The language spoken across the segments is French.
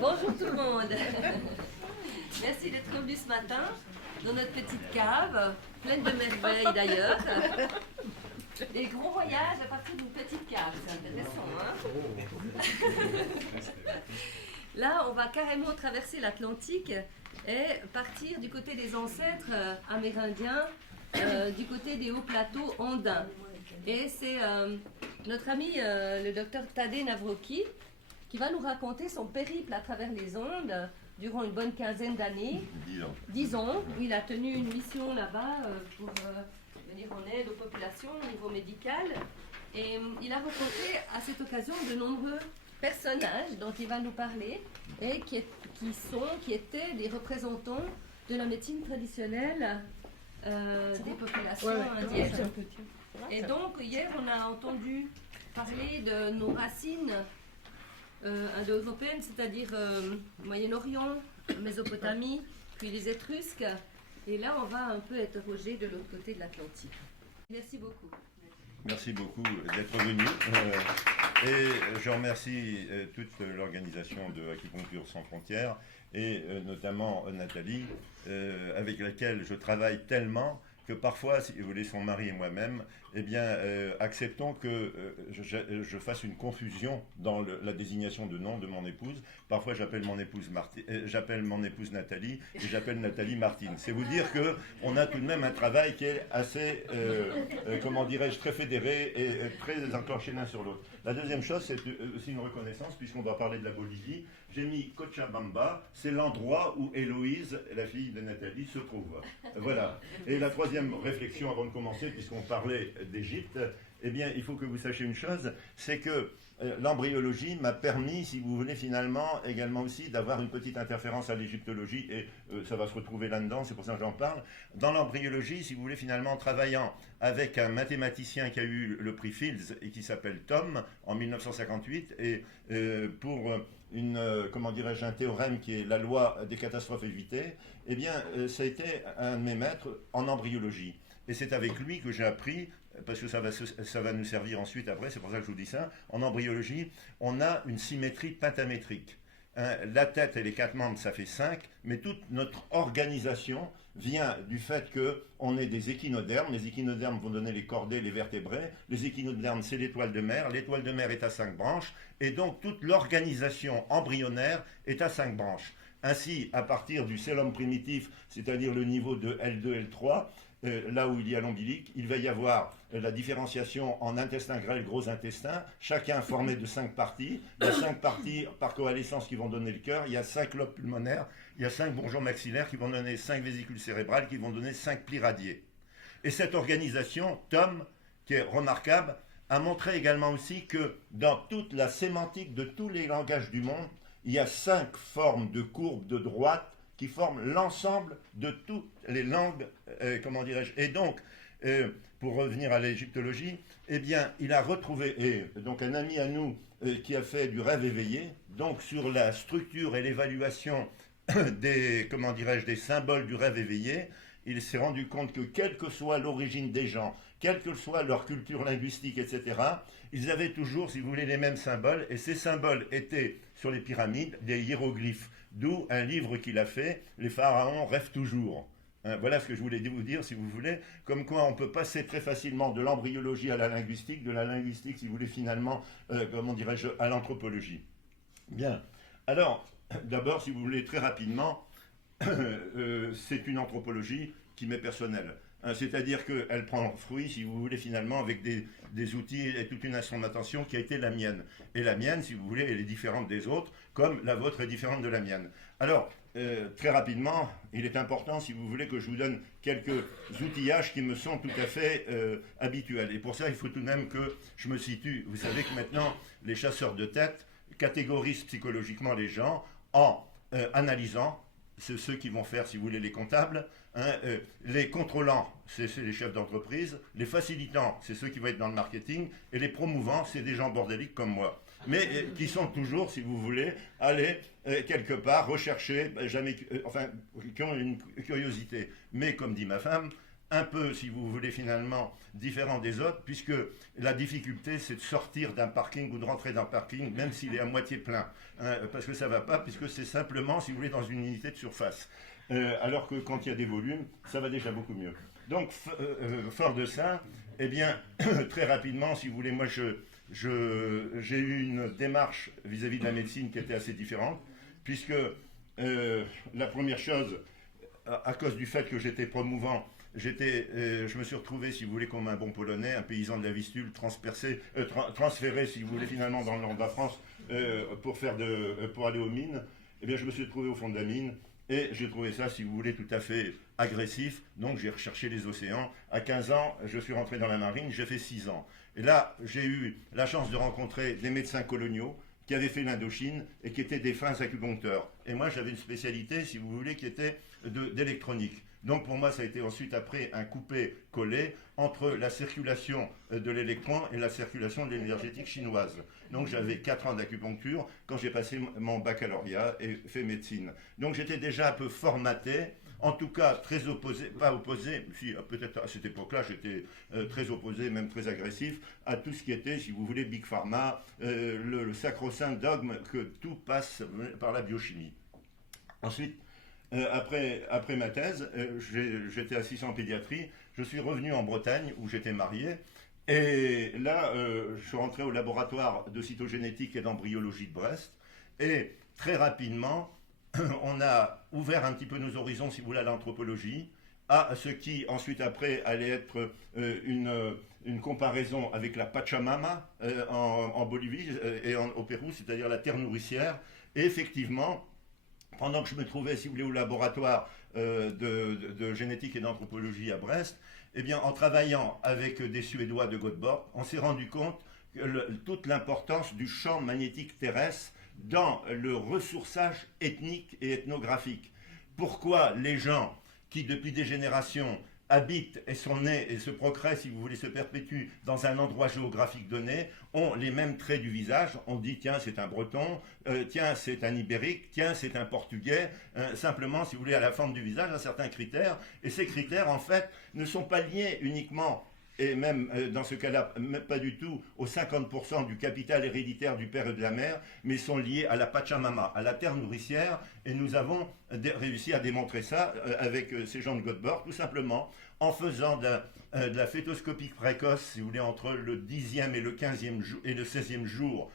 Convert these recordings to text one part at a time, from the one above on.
Bonjour tout le monde. Merci d'être venu ce matin dans notre petite cave, pleine de merveilles d'ailleurs. Et gros voyage à partir d'une petite cave, c'est intéressant, hein? Là, on va carrément traverser l'Atlantique et partir du côté des ancêtres amérindiens, du côté des hauts plateaux andins. Et c'est notre ami le docteur Tadej Nawrocki qui va nous raconter son périple à travers les Andes durant une bonne quinzaine d'années. 10 ans. Il a tenu une mission là-bas pour venir en aide aux populations au niveau médical. Et il a rencontré à cette occasion de nombreux personnages dont il va nous parler et qui étaient des représentants de la médecine traditionnelle des populations indiennes. Et donc hier on a entendu parler de nos racines indo-européennes, c'est-à-dire Moyen-Orient, Mésopotamie, puis les Étrusques. Et là on va un peu interroger de l'autre côté de l'Atlantique. Merci beaucoup. Merci beaucoup d'être venu. Et je remercie toute l'organisation de Acupuncture sans frontières et notamment Nathalie, avec laquelle je travaille tellement que parfois, si vous voulez, son mari et moi-même, eh bien, acceptons que je fasse une confusion dans la désignation de nom de mon épouse. Parfois, j'appelle mon épouse Nathalie et j'appelle Nathalie Martine. C'est vous dire que on a tout de même un travail qui est assez, comment dirais-je, très fédéré et très enclenché l'un sur l'autre. La deuxième chose, c'est aussi une reconnaissance, puisqu'on doit parler de la Bolivie. J'ai mis Cochabamba, c'est l'endroit où Héloïse, la fille de Nathalie, se trouve. Voilà. Et la troisième réflexion avant de commencer, puisqu'on parlait d'Égypte, eh bien, il faut que vous sachiez une chose, c'est que l'embryologie m'a permis, si vous voulez, finalement, également aussi d'avoir une petite interférence à l'égyptologie, et ça va se retrouver là-dedans, c'est pour ça que j'en parle. Dans l'embryologie, si vous voulez, finalement, travaillant avec un mathématicien qui a eu le prix Fields et qui s'appelle Thom, en 1958, et pour comment dirais-je, un théorème qui est la loi des catastrophes évitées, eh bien, ça a été un de mes maîtres en embryologie. Et c'est avec lui que j'ai appris, parce que ça va nous servir ensuite après, c'est pour ça que je vous dis ça, en embryologie, on a une symétrie pentamétrique. La tête et les 4 membres, ça fait 5, mais toute notre organisation vient du fait qu'on est des échinodermes. Les échinodermes vont donner les chordés, les vertébrés. Les échinodermes, c'est l'étoile de mer. L'étoile de mer est à 5 branches. Et donc, toute l'organisation embryonnaire est à 5 branches. Ainsi, à partir du cellum primitif, c'est-à-dire le niveau de L2, L3, là où il y a l'ombilic, il va y avoir la différenciation en intestin grêle, gros intestin, chacun formé de 5 parties. Il y a 5 parties par coalescence qui vont donner le cœur, il y a 5 lobes pulmonaires, il y a 5 bourgeons maxillaires qui vont donner 5 vésicules cérébrales, qui vont donner 5 plis radiés. Et cette organisation, Thom, qui est remarquable, a montré également aussi que dans toute la sémantique de tous les langages du monde, il y a 5 formes de courbes de droite qui forment l'ensemble de toutes les langues, comment dirais-je. Et donc, pour revenir à l'égyptologie, eh bien, il a retrouvé, et donc un ami à nous qui a fait du rêve éveillé, donc sur la structure et l'évaluation des, comment dirais-je, des symboles du rêve éveillé, il s'est rendu compte que quelle que soit l'origine des gens, quelle que soit leur culture linguistique, etc., ils avaient toujours, si vous voulez, les mêmes symboles, et ces symboles étaient sur les pyramides des hiéroglyphes, d'où un livre qu'il a fait, Les pharaons rêvent toujours. Voilà ce que je voulais vous dire, si vous voulez, comme quoi on peut passer très facilement de l'embryologie à la linguistique, de la linguistique, si vous voulez, finalement, comment dirais-je, à l'anthropologie. Bien. Alors, d'abord, si vous voulez, très rapidement, c'est une anthropologie qui m'est personnelle. C'est-à-dire qu'elle prend fruit, si vous voulez, finalement, avec des outils et toute une instrumentation qui a été la mienne. Et la mienne, si vous voulez, elle est différente des autres, comme la vôtre est différente de la mienne. Alors, très rapidement, il est important, si vous voulez, que je vous donne quelques outillages qui me sont tout à fait habituels. Et pour ça, il faut tout de même que je me situe. Vous savez que maintenant, les chasseurs de tête catégorisent psychologiquement les gens en analysant. C'est ceux qui vont faire, si vous voulez, les comptables. Les contrôlants, c'est les chefs d'entreprise. Les facilitants, c'est ceux qui vont être dans le marketing. Et les promouvants, c'est des gens bordéliques comme moi. Mais qui sont toujours, si vous voulez, allés quelque part rechercher, qui ont une curiosité. Mais comme dit ma femme, un peu, si vous voulez, finalement, différent des autres, puisque la difficulté, c'est de sortir d'un parking ou de rentrer d'un parking, même s'il est à moitié plein, hein, parce que ça ne va pas, puisque c'est simplement, si vous voulez, dans une unité de surface. Alors que quand il y a des volumes, ça va déjà beaucoup mieux. Donc, fort de ça, eh bien, très rapidement, si vous voulez, moi, j'ai eu une démarche vis-à-vis de la médecine qui était assez différente, puisque la première chose, à cause du fait que j'étais promouvant, je me suis retrouvé, si vous voulez, comme un bon Polonais, un paysan de la Vistule, transféré, si vous voulez, finalement dans le nord de la France pour aller aux mines. Eh bien, je me suis retrouvé au fond de la mine et j'ai trouvé ça, si vous voulez, tout à fait agressif. Donc, j'ai recherché les océans. À 15 ans, je suis rentré dans la marine, j'ai fait 6 ans. Et là, j'ai eu la chance de rencontrer des médecins coloniaux qui avaient fait l'Indochine et qui étaient des fins acupuncteurs. Et moi, j'avais une spécialité, si vous voulez, qui était d'électronique. Donc pour moi, ça a été ensuite après un coupé-collé entre la circulation de l'électron et la circulation de l'énergétique chinoise. Donc j'avais 4 ans d'acupuncture quand j'ai passé mon baccalauréat et fait médecine. Donc j'étais déjà un peu formaté, en tout cas très opposé, pas opposé, si peut-être à cette époque-là j'étais très opposé, même très agressif, à tout ce qui était, si vous voulez, Big Pharma, le sacro-saint dogme que tout passe par la biochimie. Ensuite, après ma thèse, j'étais assistant en pédiatrie, je suis revenu en Bretagne où j'étais marié, et là, je suis rentré au laboratoire de cytogénétique et d'embryologie de Brest, et très rapidement, on a ouvert un petit peu nos horizons, si vous voulez, à l'anthropologie, à ce qui ensuite après allait être une comparaison avec la Pachamama en Bolivie et au Pérou, c'est-à-dire la terre nourricière, et effectivement, pendant que je me trouvais, si vous voulez, au laboratoire de génétique et d'anthropologie à Brest, eh bien, en travaillant avec des Suédois de Göteborg, on s'est rendu compte que toute l'importance du champ magnétique terrestre dans le ressourçage ethnique et ethnographique. Pourquoi les gens qui, depuis des générations, habitent et sont nés et se procréent, si vous voulez, se perpétuent dans un endroit géographique donné, ont les mêmes traits du visage. On dit, tiens, c'est un breton, tiens, c'est un ibérique, tiens, c'est un portugais, simplement, si vous voulez, à la forme du visage, à certains critères. Et ces critères, en fait, ne sont pas liés uniquement, et même dans ce cas-là, pas du tout, aux 50% du capital héréditaire du père et de la mère, mais sont liés à la Pachamama, à la terre nourricière, et nous avons réussi à démontrer ça avec ces gens de Göteborg, tout simplement en faisant de la fétoscopie précoce, si vous voulez, entre le 10e et le 15e jour, et le 16e jour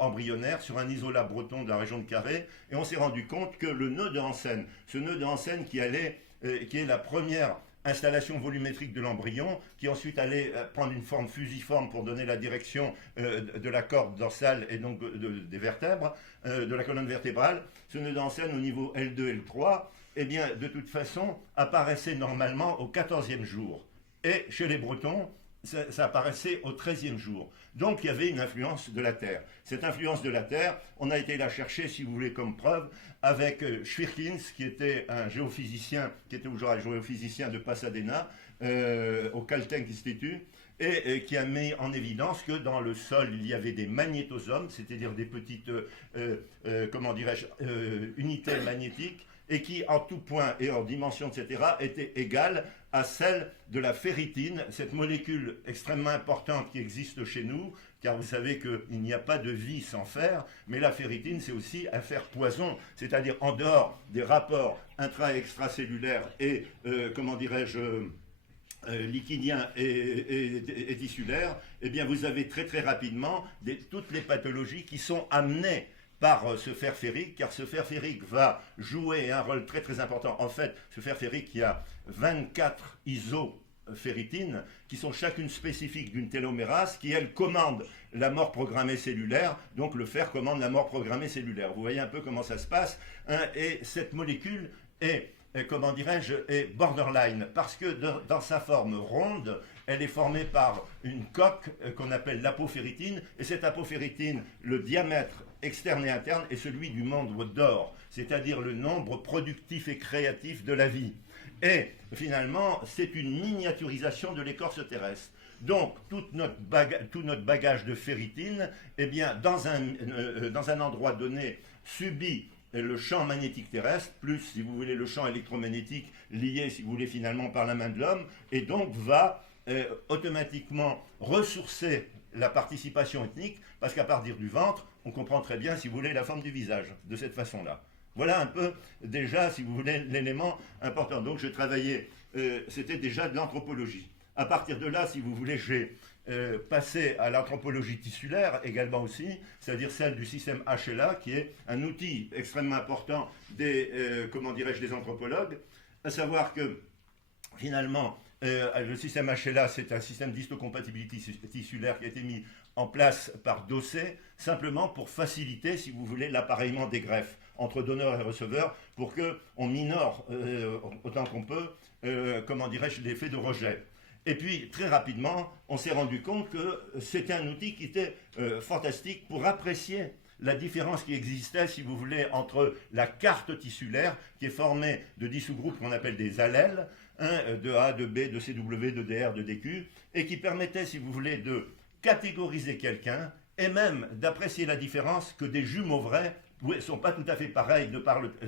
embryonnaire sur un isolat breton de la région de Carré, et on s'est rendu compte que le nœud de Hansen, ce nœud de Hansen qui est la première installation volumétrique de l'embryon, qui ensuite allait prendre une forme fusiforme pour donner la direction de la corde dorsale et donc des vertèbres, de la colonne vertébrale. Ce nœud d'Hansen au niveau L2, L3, eh bien, de toute façon, apparaissait normalement au 14e jour. Et chez les Bretons, ça apparaissait au 13e jour. Donc il y avait une influence de la Terre. Cette influence de la Terre, on a été la chercher, si vous voulez, comme preuve, avec Schwirkins, qui était un géophysicien, qui était toujours un géophysicien de Pasadena, au Caltech Institute, et qui a mis en évidence que dans le sol, il y avait des magnétosomes, c'est-à-dire des petites, comment dirais-je, unités magnétiques, et qui, en tout point et en dimension, etc., étaient égales à celle de la ferritine, cette molécule extrêmement importante qui existe chez nous, car vous savez qu'il n'y a pas de vie sans fer, mais la ferritine, c'est aussi un fer poison, c'est-à-dire en dehors des rapports intra- et extracellulaires et, comment dirais-je, liquidiens et tissulaires, eh bien vous avez très très rapidement toutes les pathologies qui sont amenées par ce fer ferrique, car ce fer ferrique va jouer un rôle très très important. En fait, ce fer ferrique, il y a 24 isoferritines qui sont chacune spécifiques d'une télomérase qui, elle, commande la mort programmée cellulaire. Donc le fer commande la mort programmée cellulaire. Vous voyez un peu comment ça se passe, hein, et cette molécule est, comment dirais-je, est borderline, parce que dans sa forme ronde, elle est formée par une coque qu'on appelle l'apoferritine, et cette apoferritine, le diamètre externe et interne est celui du membre d'or, c'est-à-dire le nombre productif et créatif de la vie. Et finalement, c'est une miniaturisation de l'écorce terrestre. Donc, tout notre bagage de ferritine, eh bien, dans un endroit donné, subit le champ magnétique terrestre, plus, si vous voulez, le champ électromagnétique lié, si vous voulez, finalement par la main de l'homme, et donc va automatiquement ressourcer la participation ethnique, parce qu'à partir du ventre, on comprend très bien, si vous voulez, la forme du visage, de cette façon-là. Voilà un peu, déjà, si vous voulez, l'élément important. Donc je travaillais, c'était déjà de l'anthropologie. À partir de là, si vous voulez, j'ai passé à l'anthropologie tissulaire également aussi, c'est-à-dire celle du système HLA, qui est un outil extrêmement important des, comment dirais-je, des anthropologues, à savoir que, finalement, le système HLA, c'est un système d'histocompatibilité tissulaire qui a été mis en place par Dosset, simplement pour faciliter, si vous voulez, l'appareillement des greffes entre donneur et receveur, pour qu'on minore autant qu'on peut, comment dirais-je, l'effet de rejet. Et puis, très rapidement, on s'est rendu compte que c'était un outil qui était fantastique pour apprécier la différence qui existait, si vous voulez, entre la carte tissulaire, qui est formée de 10 sous-groupes qu'on appelle des allèles, de A, de B, de CW, de DR, de DQ, et qui permettait, si vous voulez, de catégoriser quelqu'un, et même d'apprécier la différence que des jumeaux vrais ne sont pas tout à fait pareils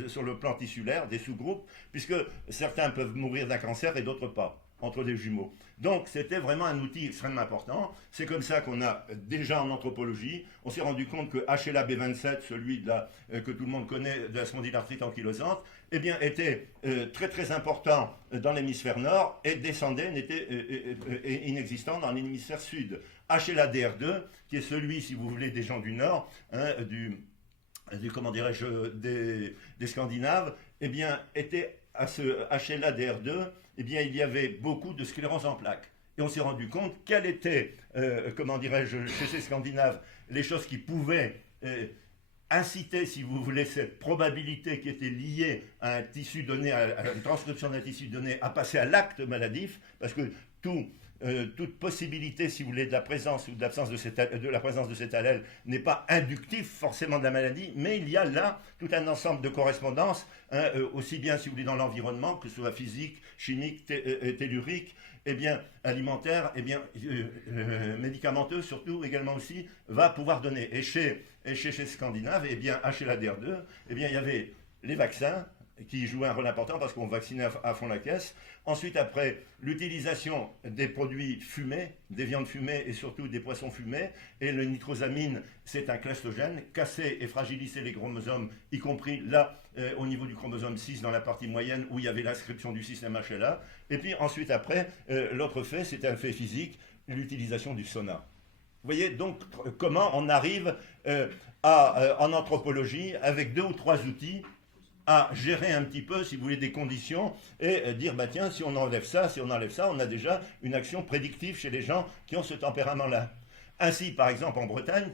sur le plan tissulaire, des sous-groupes, puisque certains peuvent mourir d'un cancer et d'autres pas, entre des jumeaux. Donc c'était vraiment un outil extrêmement important. C'est comme ça qu'on a déjà en anthropologie, on s'est rendu compte que HLA-B27, celui que tout le monde connaît de la spondylarthrite ankylosante, eh bien, était très très important dans l'hémisphère nord et descendait, n'était inexistant dans l'hémisphère sud. HLA-DR2, qui est celui, si vous voulez, des gens du nord, comment dirais-je, des Scandinaves, eh bien, était à ce HLA-DR2, eh bien, il y avait beaucoup de sclérose en plaques. Et on s'est rendu compte quelles étaient, comment dirais-je, chez ces Scandinaves, les choses qui pouvaient inciter, si vous voulez, cette probabilité qui était liée à un tissu donné, à une transcription d'un tissu donné, à passer à l'acte maladif, parce que toute possibilité, si vous voulez, de la présence ou de l'absence de la présence de cet allèle n'est pas inductif forcément de la maladie, mais il y a là tout un ensemble de correspondances, aussi bien, si vous voulez, dans l'environnement, que ce soit physique, chimique, tellurique, eh bien, alimentaire, eh bien, médicamenteux surtout, également aussi, va pouvoir donner. Et chez Scandinaves, eh bien, HLA-DR2, eh bien, il y avait les vaccins, qui jouait un rôle important parce qu'on vaccinait à fond la caisse. Ensuite, après, l'utilisation des produits fumés, des viandes fumées et surtout des poissons fumés. Et le nitrosamine, c'est un clastogène, cassait et fragilisait les chromosomes, y compris là, au niveau du chromosome 6, dans la partie moyenne, où il y avait l'inscription du système HLA. Et puis ensuite, après, l'autre fait, c'est un fait physique, l'utilisation du sonar. Vous voyez donc comment on arrive en anthropologie, avec 2 ou 3 outils, à gérer un petit peu, si vous voulez, des conditions et dire, bah tiens, si on enlève ça, on a déjà une action prédictive chez les gens qui ont ce tempérament-là. Ainsi, par exemple, en Bretagne,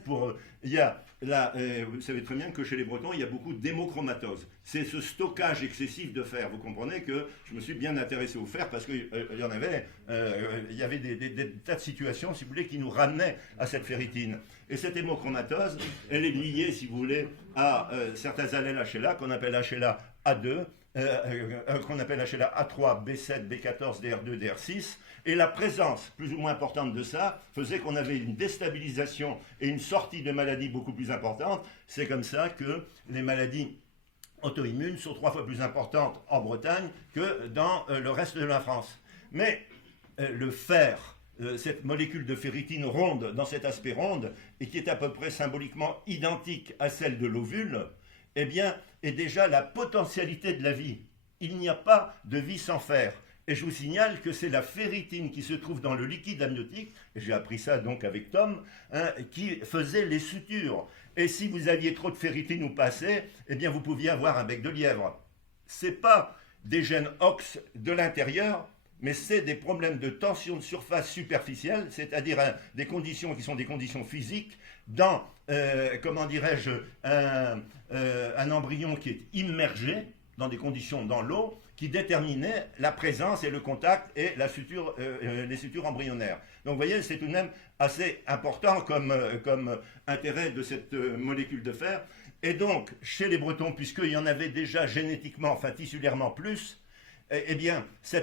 il y a vous savez très bien que chez les Bretons, il y a beaucoup d'hémochromatose. C'est ce stockage excessif de fer. Vous comprenez que je me suis bien intéressé au fer parce qu'il y avait des tas de situations, si vous voulez, qui nous ramenaient à cette ferritine. Et cette hémochromatose, elle est liée, si vous voulez, à certains allèles HLA qu'on appelle HLA A2, qu'on appelle HLA A3, B7, B14, DR2, DR6. Et la présence plus ou moins importante de ça faisait qu'on avait une déstabilisation et une sortie de maladies beaucoup plus importante. C'est comme ça que les maladies auto-immunes sont 3 fois plus importantes en Bretagne que dans le reste de la France. Mais le fer, cette molécule de ferritine ronde, dans cet aspect ronde, et qui est à peu près symboliquement identique à celle de l'ovule, eh bien, est déjà la potentialité de la vie. Il n'y a pas de vie sans fer. Et je vous signale que c'est la ferritine qui se trouve dans le liquide amniotique, et j'ai appris ça donc avec Tom, qui faisait les sutures. Et si vous aviez trop de ferritine ou pas assez, eh bien vous pouviez avoir un bec de lièvre. Ce n'est pas des gènes OX de l'intérieur, mais c'est des problèmes de tension de surface superficielle, c'est-à-dire des conditions qui sont des conditions physiques, dans, comment dirais-je, un embryon qui est immergé dans des conditions dans l'eau, qui déterminait la présence et le contact et les sutures embryonnaires. Donc vous voyez, c'est tout de même assez important comme intérêt de cette molécule de fer. Et donc, chez les Bretons, puisqu'il y en avait déjà génétiquement, enfin tissulairement plus, eh bien, ça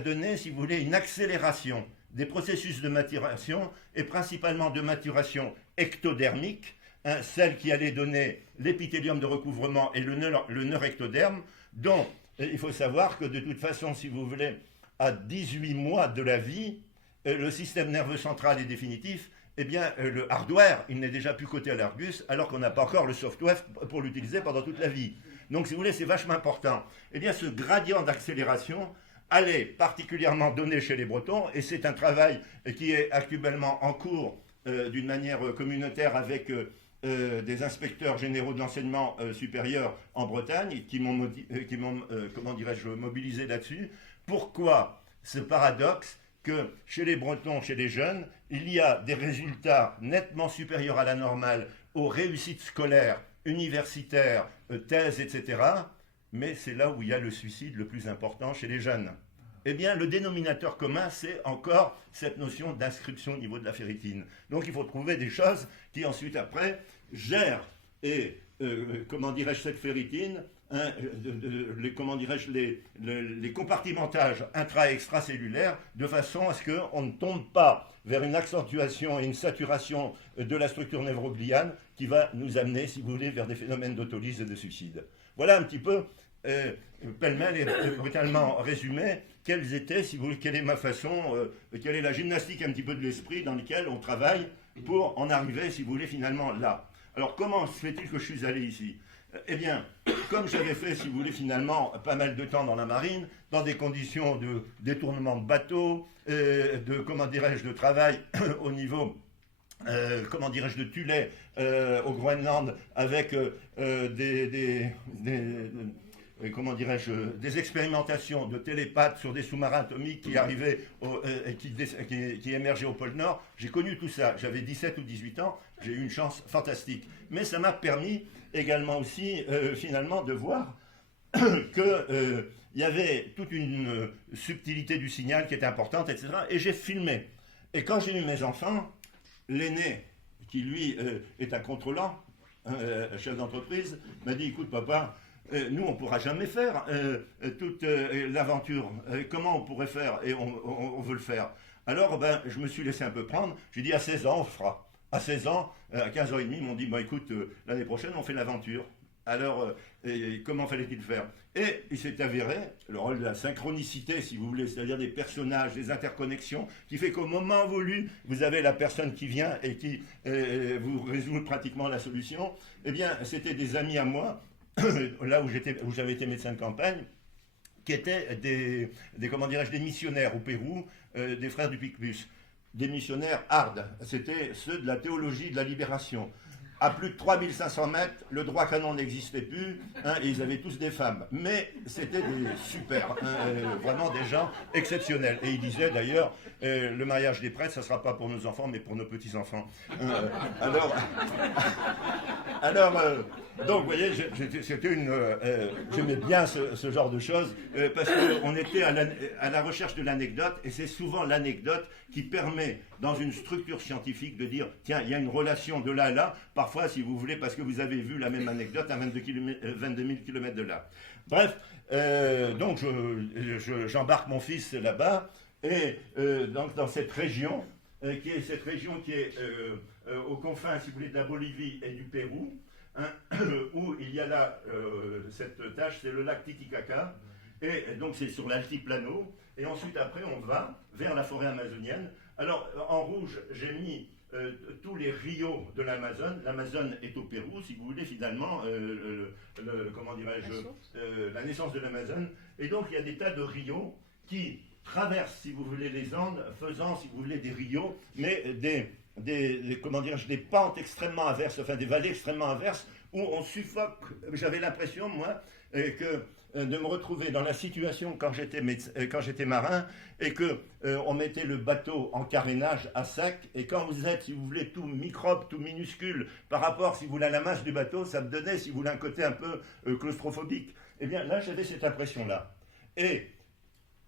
donnait, si vous voulez, une accélération des processus de maturation, et principalement de maturation ectodermique, hein, celle qui allait donner l'épithélium de recouvrement et le neurectoderme, dont il faut savoir que de toute façon, si vous voulez, à 18 mois de la vie, le système nerveux central est définitif, eh bien, le hardware, il n'est déjà plus coté à l'Argus, alors qu'on n'a pas encore le software pour l'utiliser pendant toute la vie. Donc, si vous voulez, c'est vachement important. Eh bien, ce gradient d'accélération allait particulièrement donner chez les Bretons, et c'est un travail qui est actuellement en cours d'une manière communautaire avec des inspecteurs généraux de l'enseignement supérieur en Bretagne qui m'ont comment dirais-je, mobilisé là-dessus. Pourquoi ce paradoxe que chez les Bretons, chez les jeunes, il y a des résultats nettement supérieurs à la normale aux réussites scolaires, universitaires, thèses, etc. Mais c'est là où il y a le suicide le plus important chez les jeunes. Eh bien, le dénominateur commun, c'est encore cette notion d'inscription au niveau de la ferritine. Donc, il faut trouver des choses qui, ensuite, après, gèrent et, comment dirais-je, cette ferritine, hein, comment dirais-je, les compartimentages intra- et extracellulaires, de façon à ce qu'on ne tombe pas vers une accentuation et une saturation de la structure névrogliane qui va nous amener, si vous voulez, vers des phénomènes d'autolyse et de suicide. Voilà un petit peu, pêle-mêle et brutalement résumé, quelles étaient, si vous voulez, quelle est ma façon, quelle est la gymnastique un petit peu de l'esprit dans laquelle on travaille pour en arriver, si vous voulez, finalement là. Alors, comment se fait-il que je suis allé ici? Eh bien, comme j'avais fait, si vous voulez, finalement, pas mal de temps dans la marine, dans des conditions de détournement de bateaux, de, comment dirais-je, de travail au niveau, comment dirais-je, de Tulay au Groenland, avec comment dirais-je, des expérimentations de télépathes sur des sous-marins atomiques qui arrivaient, qui émergeaient au pôle Nord. J'ai connu tout ça. J'avais 17 ou 18 ans. J'ai eu une chance fantastique. Mais ça m'a permis également aussi, finalement, de voir qu'il y avait toute une subtilité du signal qui était importante, etc. Et j'ai filmé. Et quand j'ai eu mes enfants, l'aîné, qui lui est un contrôlant, chef d'entreprise, m'a dit, écoute papa, nous, on ne pourra jamais faire toute l'aventure. Comment on pourrait faire? Et on veut le faire. Alors, ben, je me suis laissé un peu prendre. J'ai dit, à 16 ans, on fera. À 16 ans, à 15 ans et demi, ils m'ont dit, bah, écoute, l'année prochaine, on fait l'aventure. Alors, comment fallait-il faire? Et il s'est avéré, le rôle de la synchronicité, si vous voulez, c'est-à-dire des personnages, des interconnexions, qui fait qu'au moment voulu, vous avez la personne qui vient et qui vous résout pratiquement la solution. Eh bien, c'était des amis à moi, là où j'avais été médecin de campagne, qui étaient comment dirais-je, des missionnaires au Pérou, des frères du Picpus, des missionnaires hard. C'était ceux de la théologie de la libération. À plus de 3500 mètres, le droit canon n'existait plus, hein, et ils avaient tous des femmes. Mais c'était des super, vraiment des gens exceptionnels. Et ils disaient d'ailleurs, le mariage des prêtres, ça ne sera pas pour nos enfants, mais pour nos petits-enfants. Donc, vous voyez, j'aimais bien ce genre de choses, parce qu'on était à la recherche de l'anecdote, et c'est souvent l'anecdote qui permet, dans une structure scientifique, de dire, tiens, il y a une relation de là à là, parfois, si vous voulez, parce que vous avez vu la même anecdote à 22 000 km de là. Bref, donc j'embarque mon fils là-bas, et donc dans cette région, qui est aux confins, si vous voulez, de la Bolivie et du Pérou, hein, où il y a là cette tâche, c'est le lac Titicaca, et donc c'est sur l'altiplano, et ensuite après on va vers la forêt amazonienne. Alors en rouge, j'ai mis tous les rios de l'Amazone. L'Amazone est au Pérou, si vous voulez, finalement, comment dirais-je, la naissance de l'Amazone. Et donc il y a des tas de rios qui traversent, si vous voulez, les Andes, faisant, si vous voulez, des rios, mais comment dirais-je, des pentes extrêmement averses, enfin des vallées extrêmement averses, où on suffoque. J'avais l'impression, moi, de me retrouver dans la situation quand j'étais marin, et que on mettait le bateau en carénage à sec, et quand vous êtes, si vous voulez, tout microbe, tout minuscule, par rapport, si vous voulez, à la masse du bateau, ça me donnait, si vous voulez, un côté un peu claustrophobique. Eh bien, là, j'avais cette impression-là. Et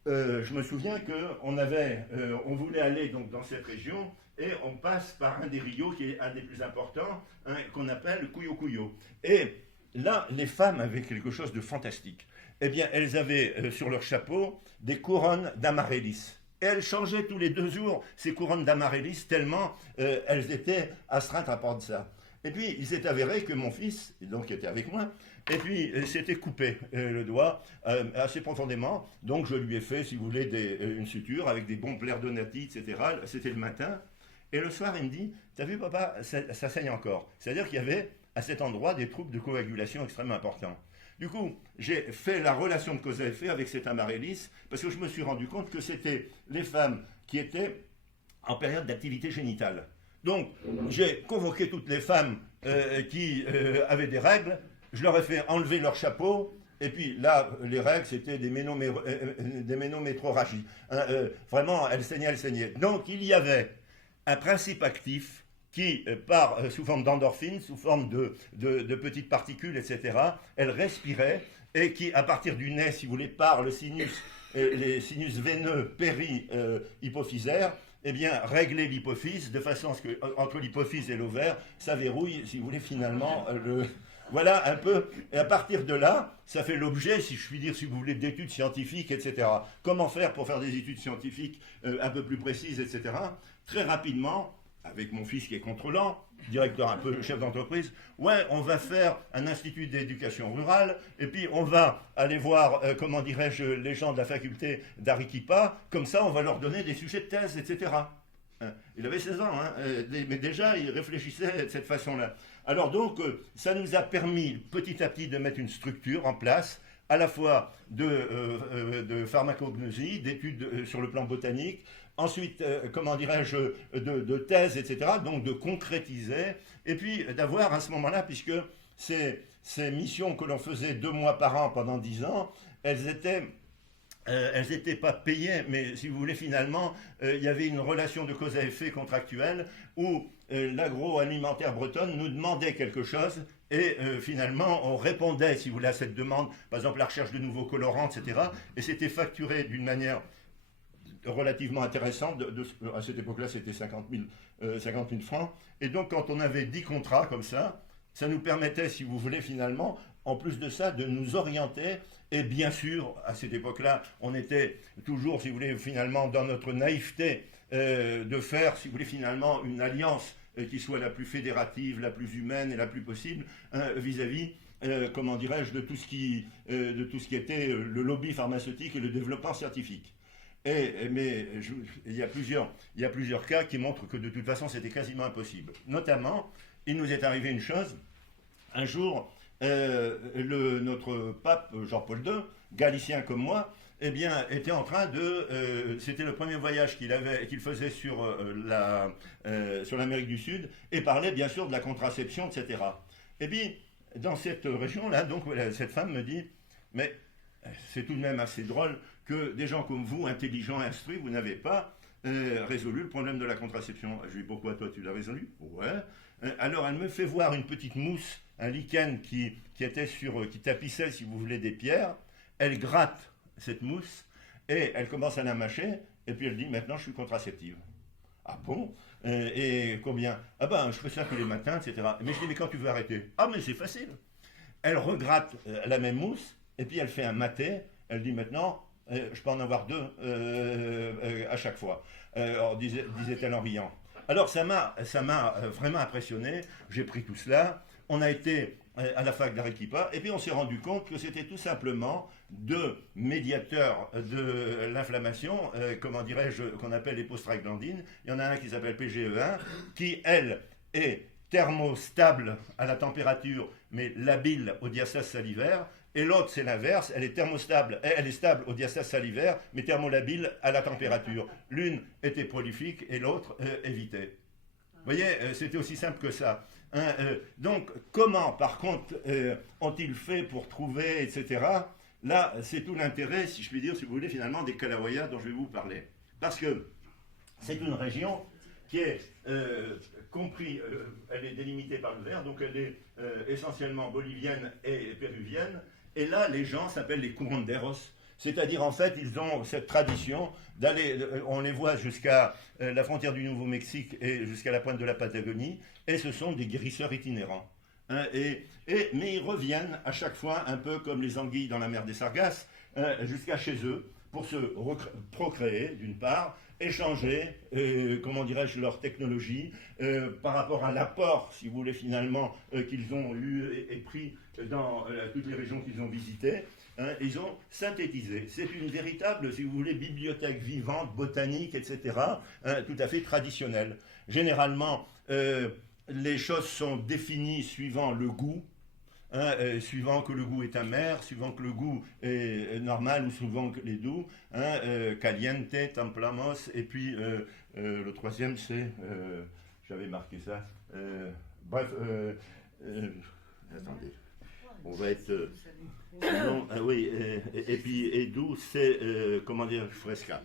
je me souviens on voulait aller donc dans cette région, et on passe par un des rios qui est un des plus importants, hein, qu'on appelle le Cuyo Cuyo. Et là, les femmes avaient quelque chose de fantastique. Eh bien, elles avaient sur leur chapeau des couronnes d'amaryllis. Et elles changeaient tous les 2 jours ces couronnes d'amaryllis, tellement elles étaient astreintes à prendre ça. Et puis, il s'est avéré que mon fils, donc qui était avec moi, et puis s'était coupé le doigt assez profondément. Donc, je lui ai fait, si vous voulez, une suture avec des bons plairs Donati, etc. C'était le matin. Et le soir, il me dit, t'as vu, papa, ça saigne encore. C'est-à-dire qu'il y avait, à cet endroit, des troubles de coagulation extrêmement importants. Du coup, j'ai fait la relation de cause à effet avec cet amaryllis, parce que je me suis rendu compte que c'était les femmes qui étaient en période d'activité génitale. Donc, j'ai convoqué toutes les femmes qui avaient des règles, je leur ai fait enlever leur chapeau, et puis là, les règles, c'était des ménométroragies. Vraiment, elles saignaient. Donc, il y avait un principe actif qui part sous forme d'endorphine, sous forme de petites particules, etc. Elle respirait et qui, à partir du nez, si vous voulez, par le sinus, les sinus veineux péri-hypophysaires, eh bien, régler l'hypophyse de façon à ce que, entre l'hypophyse et l'ovaire, ça verrouille, si vous voulez, finalement, Voilà un peu, et à partir de là, ça fait l'objet, si je puis dire, si vous voulez, d'études scientifiques, etc. Comment faire pour faire des études scientifiques un peu plus précises, etc. Très rapidement, avec mon fils qui est contrôlant, directeur un peu chef d'entreprise, ouais, on va faire un institut d'éducation rurale, et puis on va aller voir, comment dirais-je, les gens de la faculté d'Arequipa, comme ça on va leur donner des sujets de thèse, etc. Il avait 16 ans, hein, mais déjà il réfléchissait de cette façon-là. Alors donc, ça nous a permis petit à petit de mettre une structure en place, à la fois de pharmacognosie, d'études sur le plan botanique, ensuite, comment dirais-je, de thèse, etc., donc de concrétiser, et puis d'avoir à ce moment-là, puisque ces missions que l'on faisait 2 mois par an pendant 10 ans, elles n'étaient pas payées, mais si vous voulez, finalement, il y avait une relation de cause à effet contractuelle où l'agroalimentaire bretonne nous demandait quelque chose et finalement on répondait, si vous voulez, à cette demande, par exemple la recherche de nouveaux colorants, etc. Et c'était facturé d'une manière relativement intéressante. À cette époque-là, c'était 50 000 francs. Et donc, quand on avait 10 contrats comme ça, ça nous permettait, si vous voulez, finalement, en plus de ça, de nous orienter. Et bien sûr, à cette époque-là, on était toujours, si vous voulez, finalement, dans notre naïveté, de faire, si vous voulez, finalement, une alliance qui soit la plus fédérative, la plus humaine et la plus possible vis-à-vis, comment dirais-je, de tout ce qui était le lobby pharmaceutique et le développement scientifique. Mais il y a plusieurs cas qui montrent que de toute façon, c'était quasiment impossible. Notamment, il nous est arrivé une chose. Un jour, notre pape Jean-Paul II, galicien comme moi, eh bien, était en train c'était le premier voyage qu'il faisait sur l'Amérique du Sud, et parlait bien sûr de la contraception, etc. Et puis, dans cette région-là, donc, cette femme me dit, mais c'est tout de même assez drôle que des gens comme vous, intelligents, instruits, vous n'avez pas résolu le problème de la contraception. Je lui dis, pourquoi toi tu l'as résolu? Ouais. Alors elle me fait voir une petite mousse, un lichen qui tapissait, si vous voulez, des pierres. Elle gratte cette mousse et elle commence à la mâcher et puis elle dit, maintenant je suis contraceptive. Ah bon? Et combien? Ah ben je fais ça tous les matins, etc. Mais je dis, mais quand tu veux arrêter? Ah mais c'est facile. Elle regratte la même mousse et puis elle fait un maté. Elle dit, maintenant je peux en avoir 2 à chaque fois, disait-elle en riant. Alors ça m'a vraiment impressionné, j'ai pris tout cela, on a été à la fac d'Arequipa, et puis on s'est rendu compte que c'était tout simplement 2 médiateurs de l'inflammation, comment dirais-je, qu'on appelle les prostaglandines. Il y en a un qui s'appelle PGE1, qui, elle, est thermostable à la température, mais labile au diastase salivaire. Et l'autre, c'est l'inverse, elle est stable au diastase salivaire, mais thermolabile à la température. L'une était prolifique et l'autre évitait. Vous voyez, c'était aussi simple que ça. Donc, comment, par contre, ont-ils fait pour trouver, etc. Là, c'est tout l'intérêt, si je puis dire, si vous voulez, finalement, des Calawaya dont je vais vous parler. Parce que c'est une région qui est compris, elle est délimitée par le vert, donc elle est essentiellement bolivienne et péruvienne. Et là, les gens s'appellent les curanderos, c'est-à-dire en fait, ils ont cette tradition d'aller, on les voit jusqu'à la frontière du Nouveau-Mexique et jusqu'à la pointe de la Patagonie, et ce sont des guérisseurs itinérants. Mais ils reviennent à chaque fois, un peu comme les anguilles dans la mer des Sargasses, jusqu'à chez eux, pour se procréer, d'une part, échanger, comment dirais-je, leur technologie par rapport à l'apport, si vous voulez, finalement, qu'ils ont eu et pris dans toutes les régions qu'ils ont visitées. Hein, ils ont synthétisé. C'est une véritable, si vous voulez, bibliothèque vivante, botanique, etc., hein, tout à fait traditionnelle. Généralement, les choses sont définies suivant le goût, hein, suivant que le goût est amer, suivant que le goût est normal ou suivant que les doux, hein, caliente, templamos, et puis le troisième c'est, j'avais marqué ça, bref, attendez, on va être, non, oui, et puis et doux c'est, comment dire, fresca.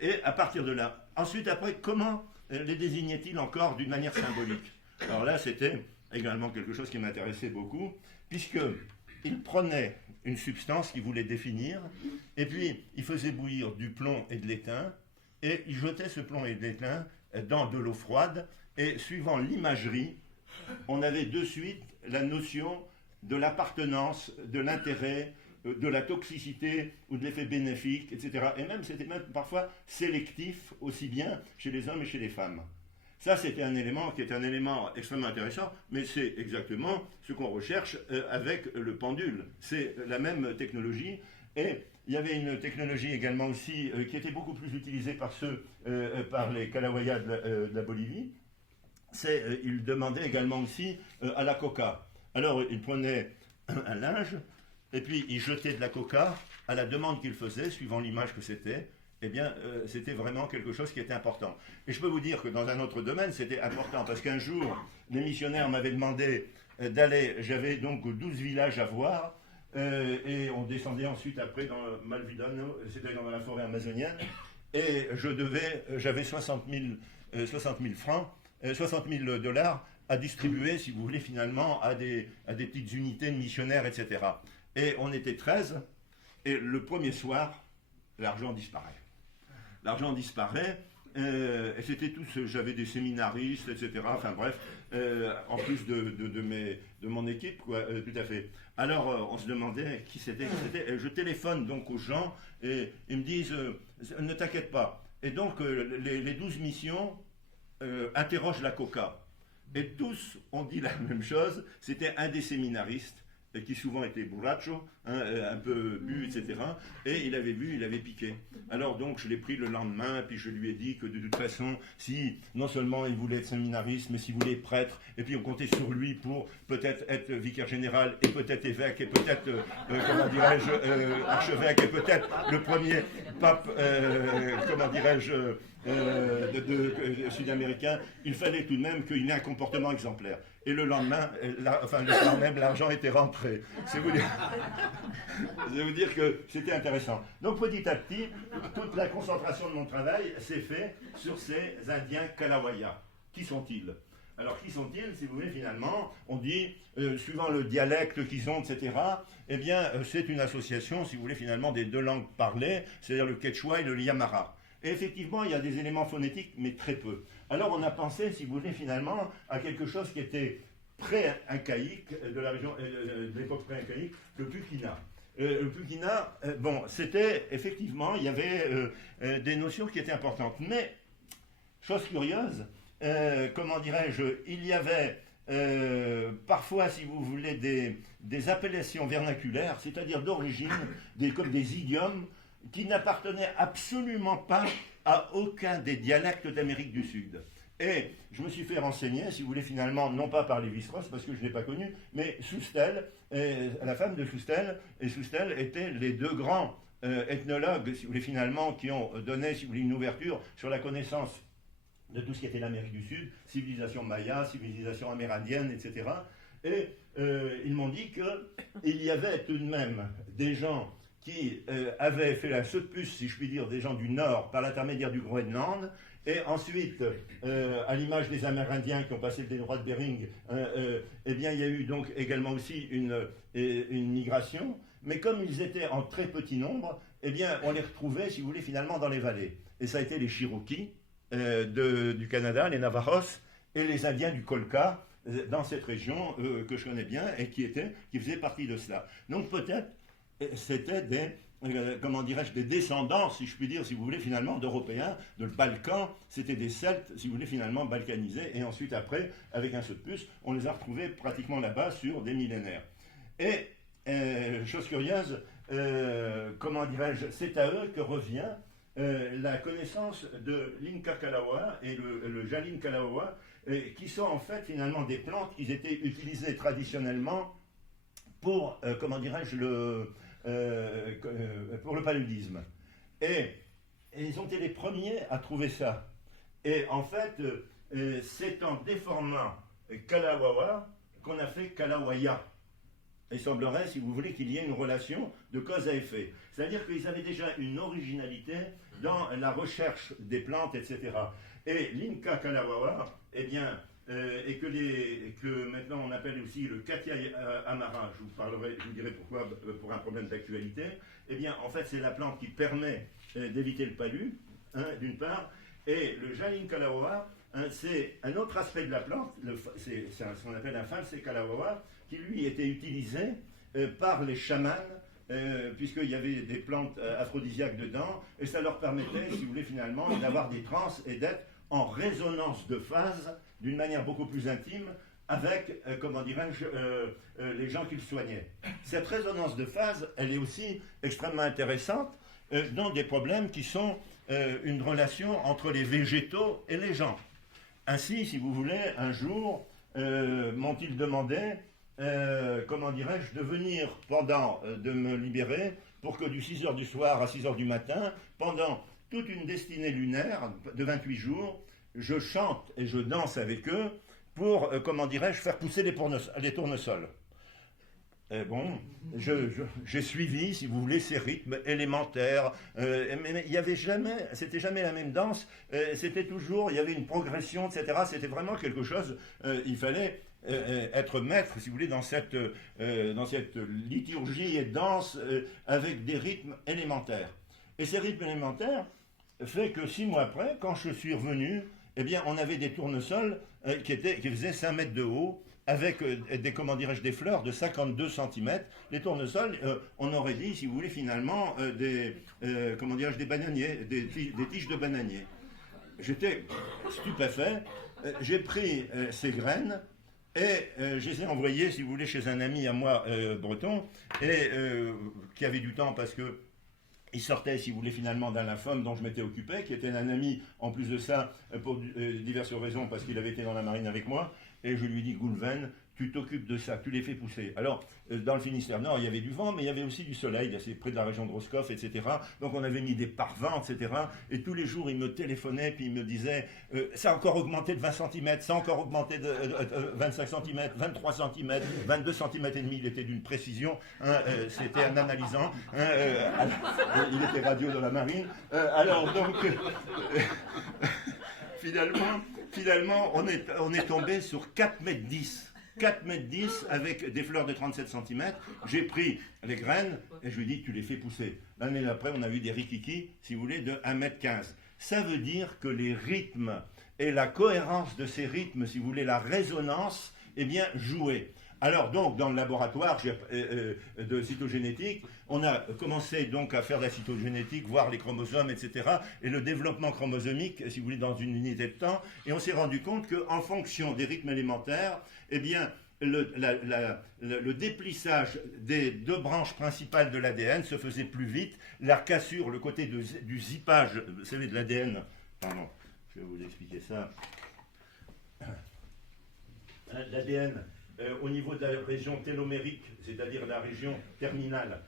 Et à partir de là, ensuite après, comment les désignait-il encore d'une manière symbolique? Alors là, c'était également quelque chose qui m'intéressait beaucoup, puisqu'il prenait une substance qu'il voulait définir, et puis il faisait bouillir du plomb et de l'étain, et il jetait ce plomb et de l'étain dans de l'eau froide, et suivant l'imagerie, on avait de suite la notion de l'appartenance, de l'intérêt, de la toxicité ou de l'effet bénéfique, etc. Et même, c'était même parfois sélectif, aussi bien chez les hommes et chez les femmes. Ça, c'était un élément qui est un élément extrêmement intéressant, mais c'est exactement ce qu'on recherche avec le pendule. C'est la même technologie, et il y avait une technologie également aussi qui était beaucoup plus utilisée par les Kalawayas de la Bolivie. Ils demandaient également aussi à la coca. Alors, ils prenaient un linge, et puis ils jetaient de la coca à la demande qu'ils faisaient, suivant l'image que c'était. Eh bien, c'était vraiment quelque chose qui était important. Et je peux vous dire que dans un autre domaine, c'était important, parce qu'un jour, les missionnaires m'avaient demandé d'aller, j'avais donc 12 villages à voir, et on descendait ensuite après dans Malvidano, c'était dans la forêt amazonienne, et j'avais 60 000 francs, 60 000 dollars à distribuer, si vous voulez, finalement, à des petites unités de missionnaires, etc. Et on était 13, et le premier soir, l'argent disparaît. L'argent disparaît, et c'était tous, j'avais des séminaristes, etc. Enfin bref, en plus de mon équipe, quoi, tout à fait. Alors on se demandait qui c'était. Je téléphone donc aux gens, et ils me disent, ne t'inquiète pas. Et donc les 12 missions interrogent la coca. Et tous ont dit la même chose, c'était un des séminaristes, qui souvent était borracho, hein, un peu bu, etc. Et il avait vu, il avait piqué. Alors donc je l'ai pris le lendemain, puis je lui ai dit que de toute façon, si non seulement il voulait être séminariste, mais s'il voulait être prêtre, et puis on comptait sur lui pour peut-être être vicaire général, et peut-être évêque, et peut-être, comment dirais-je, archevêque, et peut-être le premier pape, comment dirais-je, sud-américain, il fallait tout de même qu'il ait un comportement exemplaire. Et le lendemain, le soir même, l'argent était rentré. C'est vous dire que c'était intéressant. Donc petit à petit, toute la concentration de mon travail s'est faite sur ces Indiens Kalawayas. Qui sont-ils? Alors qui sont-ils, si vous voulez, finalement? On dit, suivant le dialecte qu'ils ont, etc., eh bien, c'est une association, si vous voulez, finalement, des deux langues parlées, c'est-à-dire le quechua et le liamara. Et effectivement, il y a des éléments phonétiques, mais très peu. Alors on a pensé, si vous voulez, finalement, à quelque chose qui était pré-incaïque, de la région, de l'époque pré-incaïque, le Pukina. Le Pukina, bon, c'était, effectivement, il y avait des notions qui étaient importantes. Mais, chose curieuse, comment dirais-je, il y avait parfois, si vous voulez, des appellations vernaculaires, c'est-à-dire d'origine, comme des idiomes, qui n'appartenait absolument pas à aucun des dialectes d'Amérique du Sud. Et je me suis fait renseigner, si vous voulez, finalement, non pas par Lévi-Strauss, parce que je ne l'ai pas connu, mais Soustelle, la femme de Soustelle, et Soustelle étaient les deux grands ethnologues, si vous voulez, finalement, qui ont donné, si vous voulez, une ouverture sur la connaissance de tout ce qui était l'Amérique du Sud, civilisation maya, civilisation amérindienne, etc. Et ils m'ont dit qu'il y avait tout de même des gens qui avaient fait la saute puce, si je puis dire, des gens du Nord par l'intermédiaire du Groenland, et ensuite, à l'image des Amérindiens qui ont passé le détroit de Bering, eh bien, il y a eu donc également aussi une migration, mais comme ils étaient en très petit nombre, eh bien, on les retrouvait, si vous voulez, finalement dans les vallées. Et ça a été les Cherokees du Canada, les Navajos, et les Indiens du Colca, dans cette région que je connais bien, et qui faisaient partie de cela. Donc peut-être, c'était comment dirais-je, des descendants, si je puis dire, si vous voulez, finalement, d'Européens, de Balkans. C'était des Celtes, si vous voulez, finalement, balkanisés. Et ensuite, après, avec un saut de puce, on les a retrouvés pratiquement là-bas sur des millénaires. Et, chose curieuse, comment dirais-je, c'est à eux que revient la connaissance de l'Inca Kalawa et le Jalin Kalawa, qui sont en fait, finalement, des plantes qui étaient utilisées traditionnellement pour, comment dirais-je, pour le paludisme. Et ils ont été les premiers à trouver ça. Et en fait, c'est en déformant Kalawawa qu'on a fait Kalawaya. Il semblerait, si vous voulez, qu'il y ait une relation de cause à effet. C'est-à-dire qu'ils avaient déjà une originalité dans la recherche des plantes, etc. Et l'Inca Kalawawa, eh bien, et que maintenant on appelle aussi le Katia Amara, je vous dirai pourquoi, pour un problème d'actualité, eh bien, en fait, c'est la plante qui permet d'éviter le palu, hein, d'une part, et le Jalin Kalawa, hein, c'est un autre aspect de la plante, c'est ce qu'on appelle un false Kalawa, qui lui était utilisé par les chamans, puisqu'il y avait des plantes aphrodisiaques dedans, et ça leur permettait, si vous voulez, finalement, d'avoir des trans et d'être en résonance de phase d'une manière beaucoup plus intime avec, comment dirais-je, les gens qu'ils soignaient. Cette résonance de phase, elle est aussi extrêmement intéressante dans des problèmes qui sont une relation entre les végétaux et les gens. Ainsi, si vous voulez, un jour, m'ont-ils demandé, comment dirais-je, de venir de me libérer pour que du 6h du soir à 6h du matin, pendant toute une destinée lunaire de 28 jours, je chante et je danse avec eux pour, comment dirais-je, faire pousser les tournesols. Et bon, j'ai suivi, si vous voulez, ces rythmes élémentaires, mais il y avait jamais, c'était jamais la même danse, c'était toujours, il y avait une progression, etc. C'était vraiment quelque chose, il fallait être maître, si vous voulez, dans cette liturgie et danse avec des rythmes élémentaires. Et ces rythmes élémentaires fait que 6 mois après, quand je suis revenu, eh bien, on avait des tournesols qui faisaient 5 mètres de haut, avec comment dirais-je, des fleurs de 52 cm. Les tournesols, on aurait dit, si vous voulez, finalement, comment dirais-je, des bananiers, des tiges de bananiers. J'étais stupéfait. J'ai pris ces graines et je les ai envoyées, si vous voulez, chez un ami à moi, breton, et qui avait du temps parce que il sortait, si vous voulez, finalement d'un lymphome dont je m'étais occupé, qui était un ami, en plus de ça, pour diverses raisons, parce qu'il avait été dans la marine avec moi, et je lui dis, Goulven, tu t'occupes de ça, tu les fais pousser. Alors, dans le Finistère Nord, il y avait du vent, mais il y avait aussi du soleil, c'est près de la région de Roscoff, etc. Donc on avait mis des pare-vents, etc. Et tous les jours, il me téléphonait, puis il me disait, ça a encore augmenté de 20 cm, ça a encore augmenté de 25 cm, 23 cm, 22 cm et demi, il était d'une précision, hein, c'était un analysant, hein, il était radio dans la marine. Alors donc, finalement, on est tombé sur 4 mètres 10. 4 mètres 10 avec des fleurs de 37 cm. J'ai pris les graines et je lui ai dit, tu les fais pousser. L'année d'après, on a eu des rikiki, si vous voulez, de 1 mètre 15. Ça veut dire que les rythmes et la cohérence de ces rythmes, si vous voulez, la résonance, eh bien, jouaient. Alors donc, dans le laboratoire de cytogénétique, on a commencé donc à faire de la cytogénétique, voir les chromosomes, etc. et le développement chromosomique, si vous voulez, dans une unité de temps. Et on s'est rendu compte qu'en fonction des rythmes élémentaires, eh bien, le déplissage des 2 branches principales de l'ADN se faisait plus vite. La cassure, le côté du zippage, vous savez, de l'ADN, pardon, je vais vous expliquer ça. L'ADN, au niveau de la région télomérique, c'est-à-dire la région terminale,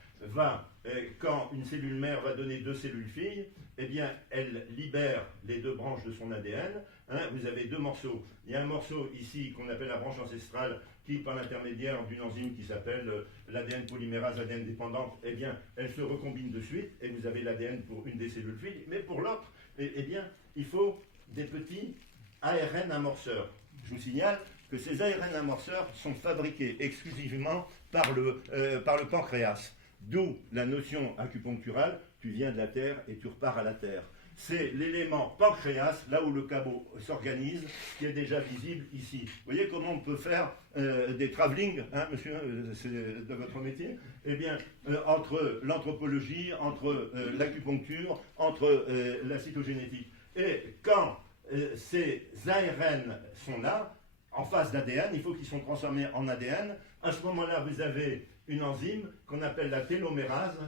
quand une cellule mère va donner 2 cellules filles, eh bien, elle libère les 2 branches de son ADN. Hein, vous avez 2 morceaux. Il y a un morceau ici qu'on appelle la branche ancestrale qui, par l'intermédiaire d'une enzyme qui s'appelle l'ADN polymérase ADN dépendante, eh bien, elle se recombine de suite et vous avez l'ADN pour une des cellules filles. Mais pour l'autre, eh bien, il faut des petits ARN amorceurs. Je vous signale que ces ARN amorceurs sont fabriqués exclusivement par le pancréas. D'où la notion acupuncturale, tu viens de la terre et tu repars à la terre. c'est l'élément pancréas, là où le cabot s'organise, qui est déjà visible ici. Vous voyez comment on peut faire des travelling, hein, monsieur, c'est de votre métier. Eh bien, entre l'anthropologie, entre l'acupuncture, entre la cytogénétique. Et quand ces ARN sont là, en phase d'ADN, il faut qu'ils soient transformés en ADN. À ce moment-là, vous avez une enzyme qu'on appelle la télomérase,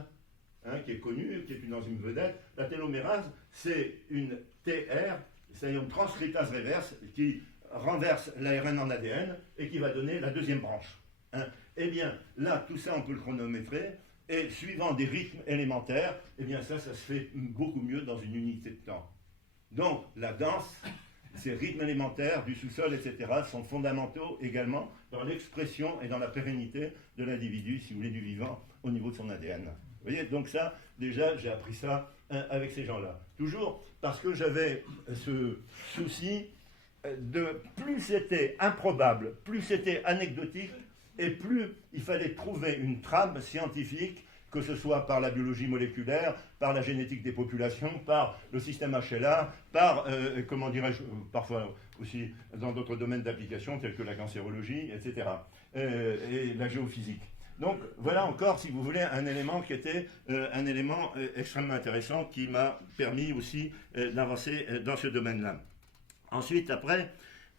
hein, qui est connue, qui est une enzyme vedette. La télomérase, c'est une TR, c'est-à-dire une transcriptase réverse, qui renverse l'ARN en ADN et qui va donner la deuxième branche. Hein. Eh bien, là, tout ça, on peut le chronométrer, et suivant des rythmes élémentaires, eh bien ça se fait beaucoup mieux dans une unité de temps. Donc, la danse, ces rythmes élémentaires du sous-sol, etc., sont fondamentaux également dans l'expression et dans la pérennité de l'individu, si vous voulez, du vivant, au niveau de son ADN. Vous voyez, donc ça, déjà, j'ai appris ça avec ces gens-là. Toujours parce que j'avais ce souci de plus c'était improbable, plus c'était anecdotique, et plus il fallait trouver une trame scientifique, que ce soit par la biologie moléculaire, par la génétique des populations, par le système HLA, par, comment dirais-je, parfois aussi dans d'autres domaines d'application, tels que la cancérologie, etc., et la géophysique. Donc voilà encore, si vous voulez, un élément qui était un élément extrêmement intéressant, qui m'a permis aussi d'avancer dans ce domaine-là. Ensuite, après,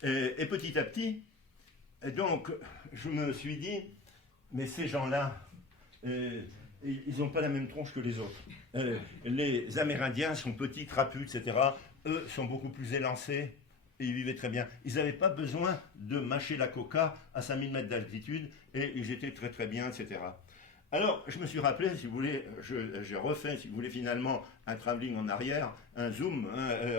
et petit à petit, donc je me suis dit, mais ces gens-là, ils n'ont pas la même tronche que les autres. Les Amérindiens sont petits, trapus, etc. Eux sont beaucoup plus élancés et ils vivaient très bien. Ils n'avaient pas besoin de mâcher la coca à 5000 mètres d'altitude et ils étaient très très bien, etc. Alors, je me suis rappelé, si vous voulez, j'ai refait, si vous voulez, finalement, un travelling en arrière, un zoom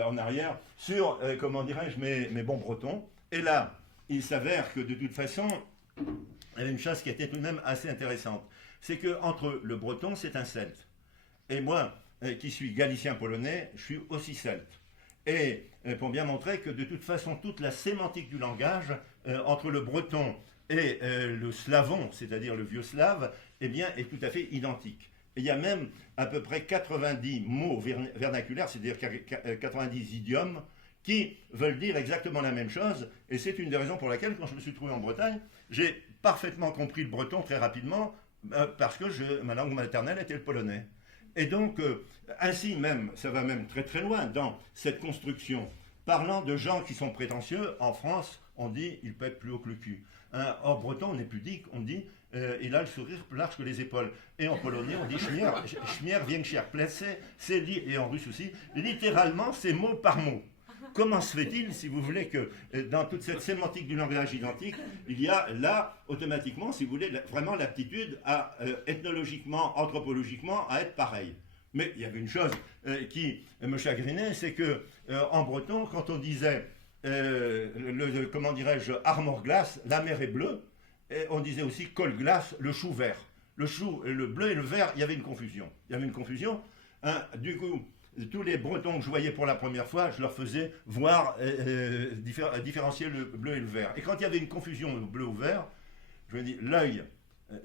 en arrière, sur, comment dirais-je, mes bons bretons. Et là, il s'avère que de toute façon, il y avait une chose qui était tout de même assez intéressante. C'est qu'entre le breton, c'est un celte. Et moi, qui suis galicien-polonais, je suis aussi celte. Et pour bien montrer que de toute façon, toute la sémantique du langage, entre le breton et le slavon, c'est-à-dire le vieux slave, eh bien, est tout à fait identique. Et il y a même à peu près 90 mots vernaculaires, c'est-à-dire 90 idiomes, qui veulent dire exactement la même chose. Et c'est une des raisons pour laquelle, quand je me suis trouvé en Bretagne, j'ai parfaitement compris le breton très rapidement, parce que ma langue maternelle était le polonais. Et donc, ainsi même, ça va même très très loin dans cette construction. Parlant de gens qui sont prétentieux, en France, on dit « il peut être plus haut que le cul ». En breton, on est pudique, on dit « il a le sourire plus large que les épaules ». Et en polonais, on dit « śmier większy plecy », et en russe aussi, littéralement, c'est mot par mot. Comment se fait-il, si vous voulez, que dans toute cette sémantique du langage identique, il y a là, automatiquement, si vous voulez, vraiment l'aptitude à, ethnologiquement, anthropologiquement, à être pareil. Mais il y avait une chose qui me chagrinait, c'est que en breton, quand on disait, comment dirais-je, armor glace, la mer est bleue, et on disait aussi col glace, le chou vert. Le bleu et le vert, il y avait une confusion. Il y avait une confusion. Du coup, tous les Bretons que je voyais pour la première fois, je leur faisais voir, différencier le bleu et le vert. Et quand il y avait une confusion au bleu ou vert, je me dis, l'œil,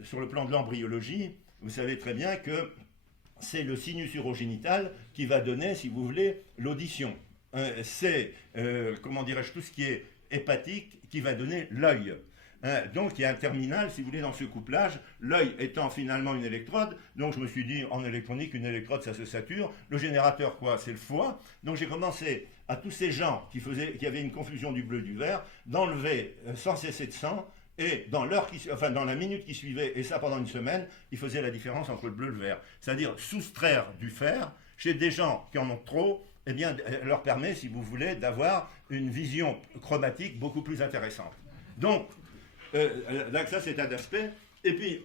sur le plan de l'embryologie, vous savez très bien que c'est le sinus urogénital qui va donner, si vous voulez, l'audition. C'est, comment dirais-je, tout ce qui est hépatique qui va donner l'œil. Donc il y a un terminal, si vous voulez, dans ce couplage, l'œil étant finalement une électrode. Donc je me suis dit, en électronique, une électrode, ça se sature. Le générateur, quoi, c'est le foie. Donc j'ai commencé à tous ces gens qui avaient une confusion du bleu et du vert, d'enlever sans cesser de sang. Et dans la minute qui suivait, et ça pendant une semaine, ils faisaient la différence entre le bleu et le vert. C'est-à-dire soustraire du fer chez des gens qui en ont trop, eh bien, leur permet, si vous voulez, d'avoir une vision chromatique beaucoup plus intéressante. Donc, ça c'est un aspect. Et puis,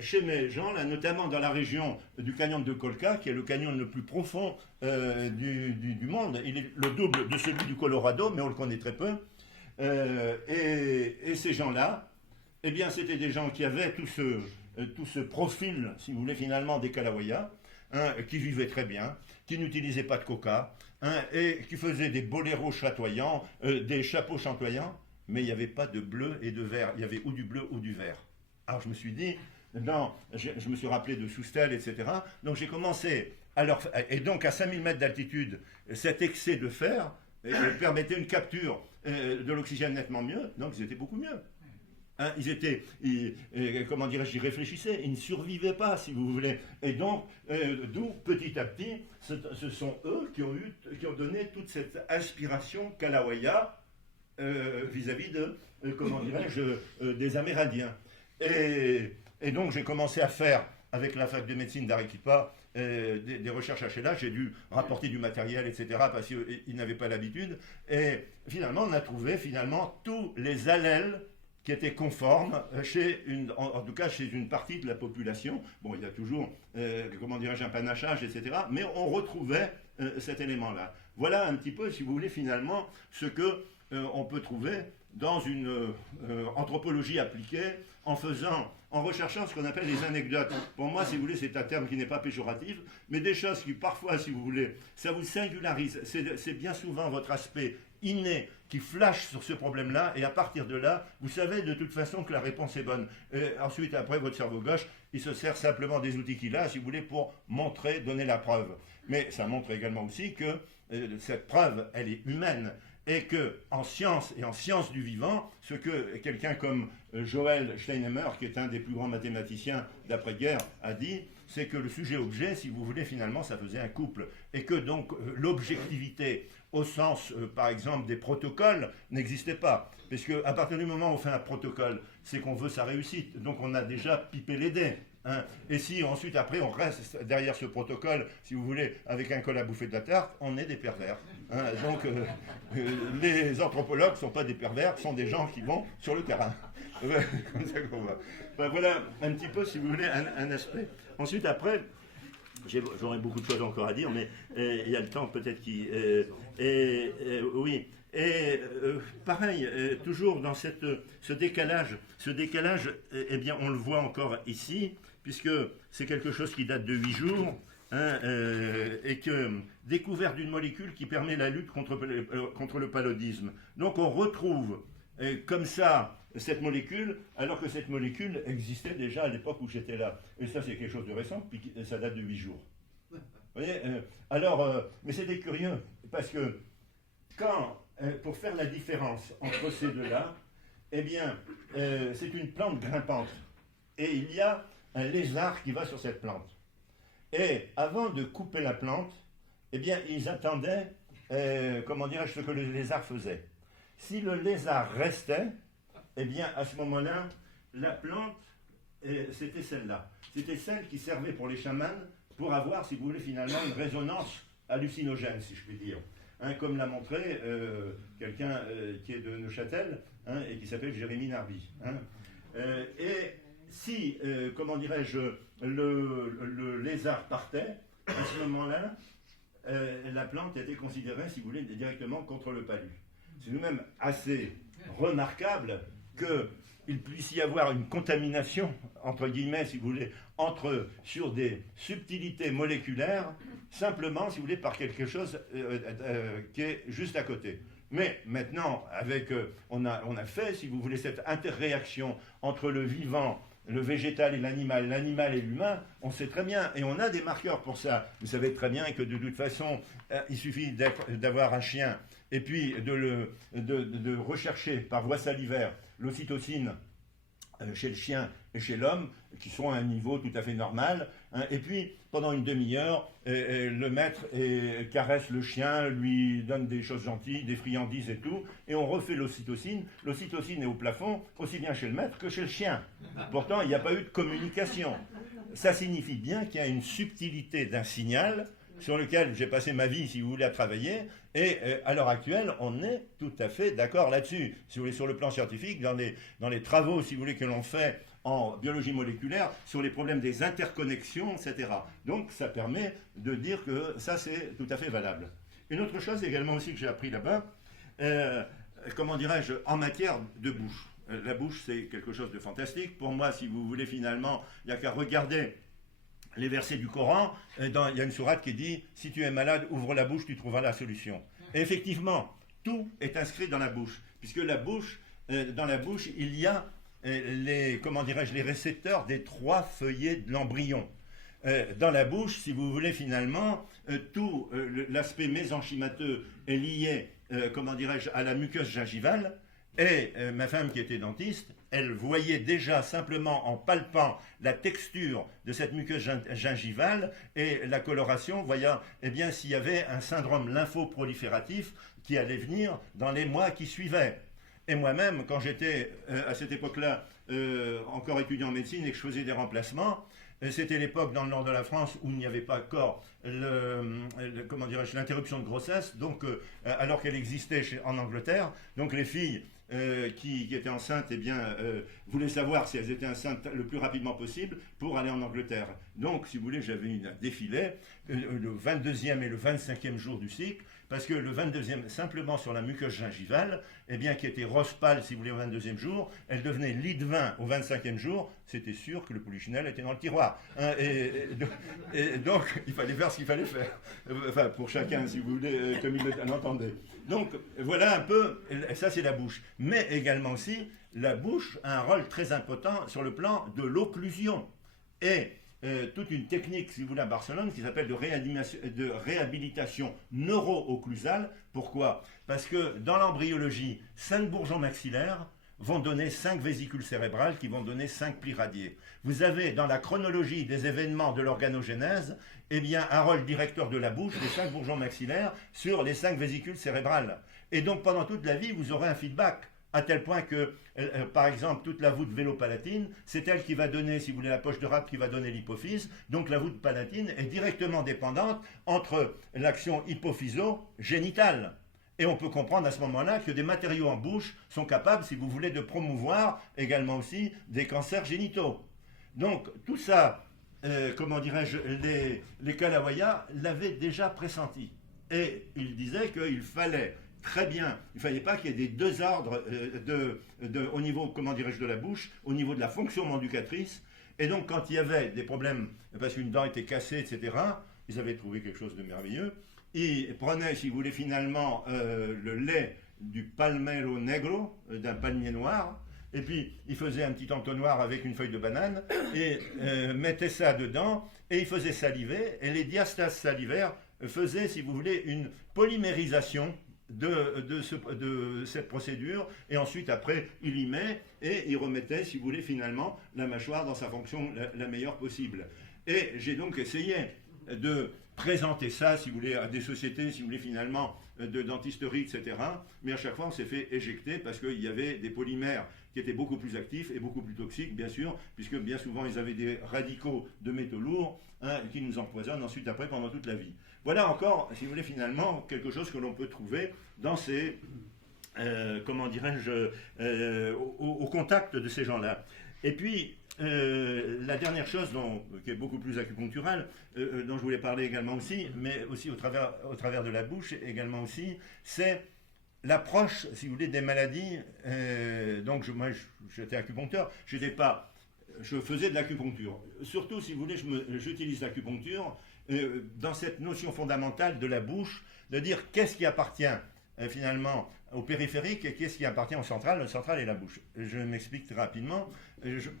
chez mes gens, là, notamment dans la région du canyon de Colca, qui est le canyon le plus profond du monde, il est le double de celui du Colorado, mais on le connaît très peu. Et ces gens-là, eh bien, c'était des gens qui avaient tout ce profil, si vous voulez, finalement, des Kalawaya, qui vivaient très bien, qui n'utilisaient pas de coca, et qui faisaient des boléros chatoyants, des chapeaux chatoyants, mais il n'y avait pas de bleu et de vert, il y avait ou du bleu ou du vert. Alors je me suis dit, je me suis rappelé de Soustel, etc. Donc j'ai commencé et donc à 5000 mètres d'altitude, cet excès de fer permettait une capture de l'oxygène nettement mieux, donc ils étaient beaucoup mieux. Hein, comment dirais-je, ils réfléchissaient, ils ne survivaient pas, si vous voulez. Et donc, d'où, petit à petit, ce sont eux qui ont donné toute cette inspiration kalawaya vis-à-vis de, comment dirais-je, des Amérindiens. Et donc, j'ai commencé à faire, avec la fac de médecine d'Arequipa, des recherches à HLA. J'ai dû rapporter du matériel, etc., parce qu'ils n'avaient pas l'habitude. Et finalement, on a trouvé tous les allèles qui étaient conformes en tout cas chez une partie de la population. Bon, il y a toujours, comment dirais-je, un panachage, etc. Mais on retrouvait cet élément-là. Voilà un petit peu, si vous voulez, finalement, ce que on peut trouver dans une anthropologie appliquée en recherchant ce qu'on appelle les anecdotes. Pour moi, si vous voulez, c'est un terme qui n'est pas péjoratif, mais des choses qui, parfois, si vous voulez, ça vous singularise. C'est bien souvent votre aspect inné qui flash sur ce problème-là, et à partir de là, vous savez de toute façon que la réponse est bonne. Et ensuite, après, votre cerveau gauche, il se sert simplement des outils qu'il a, si vous voulez, pour montrer, donner la preuve. Mais ça montre également aussi que cette preuve, elle est humaine, et que en science et en science du vivant, ce que quelqu'un comme Joël Steinheimer, qui est un des plus grands mathématiciens d'après-guerre, a dit, c'est que le sujet-objet, si vous voulez, finalement, ça faisait un couple, et que donc l'objectivité, au sens, par exemple, des protocoles, n'existait pas. Parce qu'à partir du moment où on fait un protocole, c'est qu'on veut sa réussite. Donc on a déjà pipé les dés. Hein. Et si ensuite, après, on reste derrière ce protocole, si vous voulez, avec un col à bouffer de la tarte, on est des pervers. Hein. Donc les anthropologues ne sont pas des pervers, sont des gens qui vont sur le terrain. Comme ça qu'on va. Ben, voilà un petit peu, si vous voulez, un aspect. Ensuite, après, j'aurais beaucoup de choses encore à dire, mais il y a le temps peut-être qui... oui. Et pareil, toujours dans ce décalage, eh bien, on le voit encore ici, puisque c'est quelque chose qui date de 8 jours, hein, et que découverte d'une molécule qui permet la lutte contre le paludisme. Donc on retrouve comme ça cette molécule, alors que cette molécule existait déjà à l'époque où j'étais là. Et ça, c'est quelque chose de récent, puis ça date de 8 jours. Vous voyez, mais c'était curieux, parce que pour faire la différence entre ces deux-là, eh bien, c'est une plante grimpante. Et il y a un lézard qui va sur cette plante. Et avant de couper la plante, eh bien, ils attendaient, comment dirais-je, ce que le lézard faisait. Si le lézard restait, eh bien, à ce moment-là, la plante, c'était celle-là. C'était celle qui servait pour les chamans pour avoir, si vous voulez, finalement, une résonance hallucinogène, si je puis dire. Hein, comme l'a montré quelqu'un qui est de Neuchâtel, hein, et qui s'appelle Jérémy Narby. Hein. Et si, comment dirais-je, le lézard partait, à ce moment-là, la plante était considérée, si vous voulez, directement contre le palu. C'est tout-de-même assez remarquable qu'il puisse y avoir une contamination, entre guillemets, si vous voulez, sur des subtilités moléculaires, simplement, si vous voulez, par quelque chose qui est juste à côté. Mais maintenant, on a fait, si vous voulez, cette interréaction entre le vivant, le végétal et l'animal et l'humain, on sait très bien, et on a des marqueurs pour ça. Vous savez très bien que de toute façon, il suffit d'avoir un chien, et puis de rechercher par voie salivaire l'ocytocine chez le chien et chez l'homme, qui sont à un niveau tout à fait normal, hein, et puis pendant une demi-heure, le maître caresse le chien, lui donne des choses gentilles, des friandises et tout, et on refait l'ocytocine. L'ocytocine est au plafond, aussi bien chez le maître que chez le chien. Pourtant, il n'y a pas eu de communication. Ça signifie bien qu'il y a une subtilité d'un signal sur lequel j'ai passé ma vie, si vous voulez, à travailler, et à l'heure actuelle, on est tout à fait d'accord là-dessus. Si vous voulez, sur le plan scientifique, dans les travaux, si vous voulez, que l'on fait en biologie moléculaire, sur les problèmes des interconnexions, etc. Donc, ça permet de dire que ça, c'est tout à fait valable. Une autre chose également aussi que j'ai appris là-bas, comment dirais-je, en matière de bouche. La bouche, c'est quelque chose de fantastique. Pour moi, si vous voulez, finalement, il n'y a qu'à regarder les versets du Coran, il y a une sourate qui dit « Si tu es malade, ouvre la bouche, tu trouveras la solution ». Et effectivement, tout est inscrit dans la bouche, puisque dans la bouche, il y a les récepteurs des 3 feuillets de l'embryon. dans la bouche, si vous voulez, finalement, tout l'aspect mésenchymateux est lié, comment dirais-je, à la muqueuse gingivale. Et ma femme qui était dentiste, elle voyait déjà simplement en palpant la texture de cette muqueuse gingivale et la coloration, voyant eh bien, s'il y avait un syndrome lymphoprolifératif qui allait venir dans les mois qui suivaient. Et moi-même, quand j'étais à cette époque-là encore étudiant en médecine et que je faisais des remplacements, c'était l'époque dans le nord de la France où il n'y avait pas encore comment dirais-je, l'interruption de grossesse, donc, alors qu'elle existait en Angleterre. Donc les filles qui étaient enceintes eh bien, voulaient savoir si elles étaient enceintes le plus rapidement possible pour aller en Angleterre. Donc, si vous voulez, j'avais un défilé le 22e et le 25e jour du cycle, parce que le 22e, simplement sur la muqueuse gingivale, eh bien, qui était rose pâle, si vous voulez, au 22e jour, elle devenait lit de vin au 25e jour, c'était sûr que le polichinelle était dans le tiroir. Hein, et donc, il fallait faire ce qu'il fallait faire. Enfin, pour chacun, si vous voulez, comme il l'entendait. Donc, voilà un peu, ça c'est la bouche. Mais également aussi, la bouche a un rôle très important sur le plan de l'occlusion. Et toute une technique, si vous voulez, à Barcelone, qui s'appelle de réhabilitation neuro-occlusale. Pourquoi? Parce que dans l'embryologie, 5 bourgeons maxillaires vont donner 5 vésicules cérébrales qui vont donner 5 plis radiés. Vous avez dans la chronologie des événements de l'organogénèse, eh bien, un rôle directeur de la bouche, les 5 bourgeons maxillaires, sur les 5 vésicules cérébrales. Et donc pendant toute la vie, vous aurez un feedback. À tel point que, par exemple, toute la voûte vélo-palatine, c'est elle qui va donner, si vous voulez, la poche de râpe qui va donner l'hypophyse. Donc la voûte palatine est directement dépendante entre l'action hypophyso-génitale. Et on peut comprendre à ce moment-là que des matériaux en bouche sont capables, si vous voulez, de promouvoir également aussi des cancers génitaux. Donc tout ça, comment dirais-je, les Kalawaya l'avaient déjà pressenti. Et ils disaient qu'il fallait très bien, il ne fallait pas qu'il y ait des deux ordres au niveau, comment dirais-je, de la bouche, au niveau de la fonction manducatrice. Et donc, quand il y avait des problèmes, parce qu'une dent était cassée, etc., ils avaient trouvé quelque chose de merveilleux. Ils prenaient, si vous voulez, finalement, le lait du palmero negro, d'un palmier noir, et puis ils faisaient un petit entonnoir avec une feuille de banane, et mettaient ça dedans, et ils faisaient saliver, et les diastases salivaires faisaient, si vous voulez, une polymérisation de cette procédure, et ensuite après il y met et il remettait, si vous voulez, finalement la mâchoire dans sa fonction la meilleure possible. Et j'ai donc essayé de présenter ça, si vous voulez, à des sociétés, si vous voulez, finalement de dentisterie, etc. Mais à chaque fois on s'est fait éjecter parce qu'il y avait des polymères qui étaient beaucoup plus actifs et beaucoup plus toxiques, bien sûr, puisque bien souvent ils avaient des radicaux de métaux lourds qui nous empoisonnent ensuite après pendant toute la vie. Voilà encore, si vous voulez, finalement, quelque chose que l'on peut trouver dans ces, comment dirais-je, au contact de ces gens-là. Et puis, la dernière chose qui est beaucoup plus acupuncturale, dont je voulais parler également aussi, mais aussi au travers de la bouche également aussi, c'est l'approche, si vous voulez, des maladies. Donc, moi, j'étais acupuncteur, je faisais de l'acupuncture. Surtout, si vous voulez, j'utilise l'acupuncture dans cette notion fondamentale de la bouche, de dire qu'est-ce qui appartient finalement au périphérique et qu'est-ce qui appartient au central. Le central est la bouche. Je m'explique très rapidement,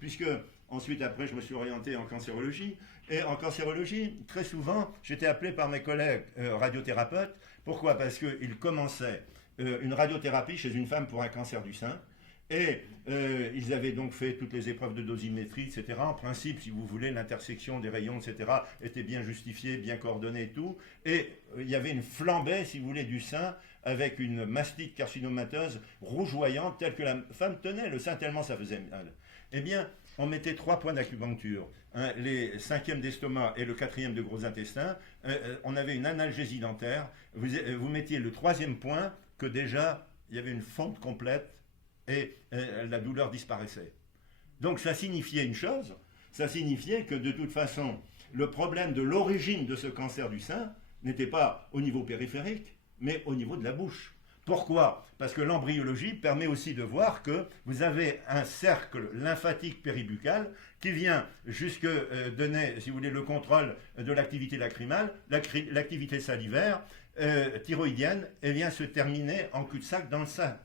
puisque ensuite après je me suis orienté en cancérologie, et en cancérologie, très souvent, j'étais appelé par mes collègues radiothérapeutes. Pourquoi? Parce qu'ils commençaient une radiothérapie chez une femme pour un cancer du sein. Et ils avaient donc fait toutes les épreuves de dosimétrie, etc. En principe, si vous voulez, l'intersection des rayons, etc. était bien justifiée, bien coordonnée et tout. Et il y avait une flambée, si vous voulez, du sein, avec une mastite carcinomateuse rougeoyante, telle que la femme tenait le sein, tellement ça faisait mal. Eh bien, on mettait 3 points d'acupuncture, les 5e d'estomac et le 4e de gros intestin. On avait une analgésie dentaire. Vous mettiez le 3e point, que déjà, il y avait une fonte complète, et la douleur disparaissait. Donc ça signifiait une chose, ça signifiait que de toute façon, le problème de l'origine de ce cancer du sein n'était pas au niveau périphérique, mais au niveau de la bouche. Pourquoi? Parce que l'embryologie permet aussi de voir que vous avez un cercle lymphatique péribuccal qui vient jusque donner, si vous voulez, le contrôle de l'activité lacrymale, l'activité salivaire, thyroïdienne, et vient se terminer en cul-de-sac dans le sein.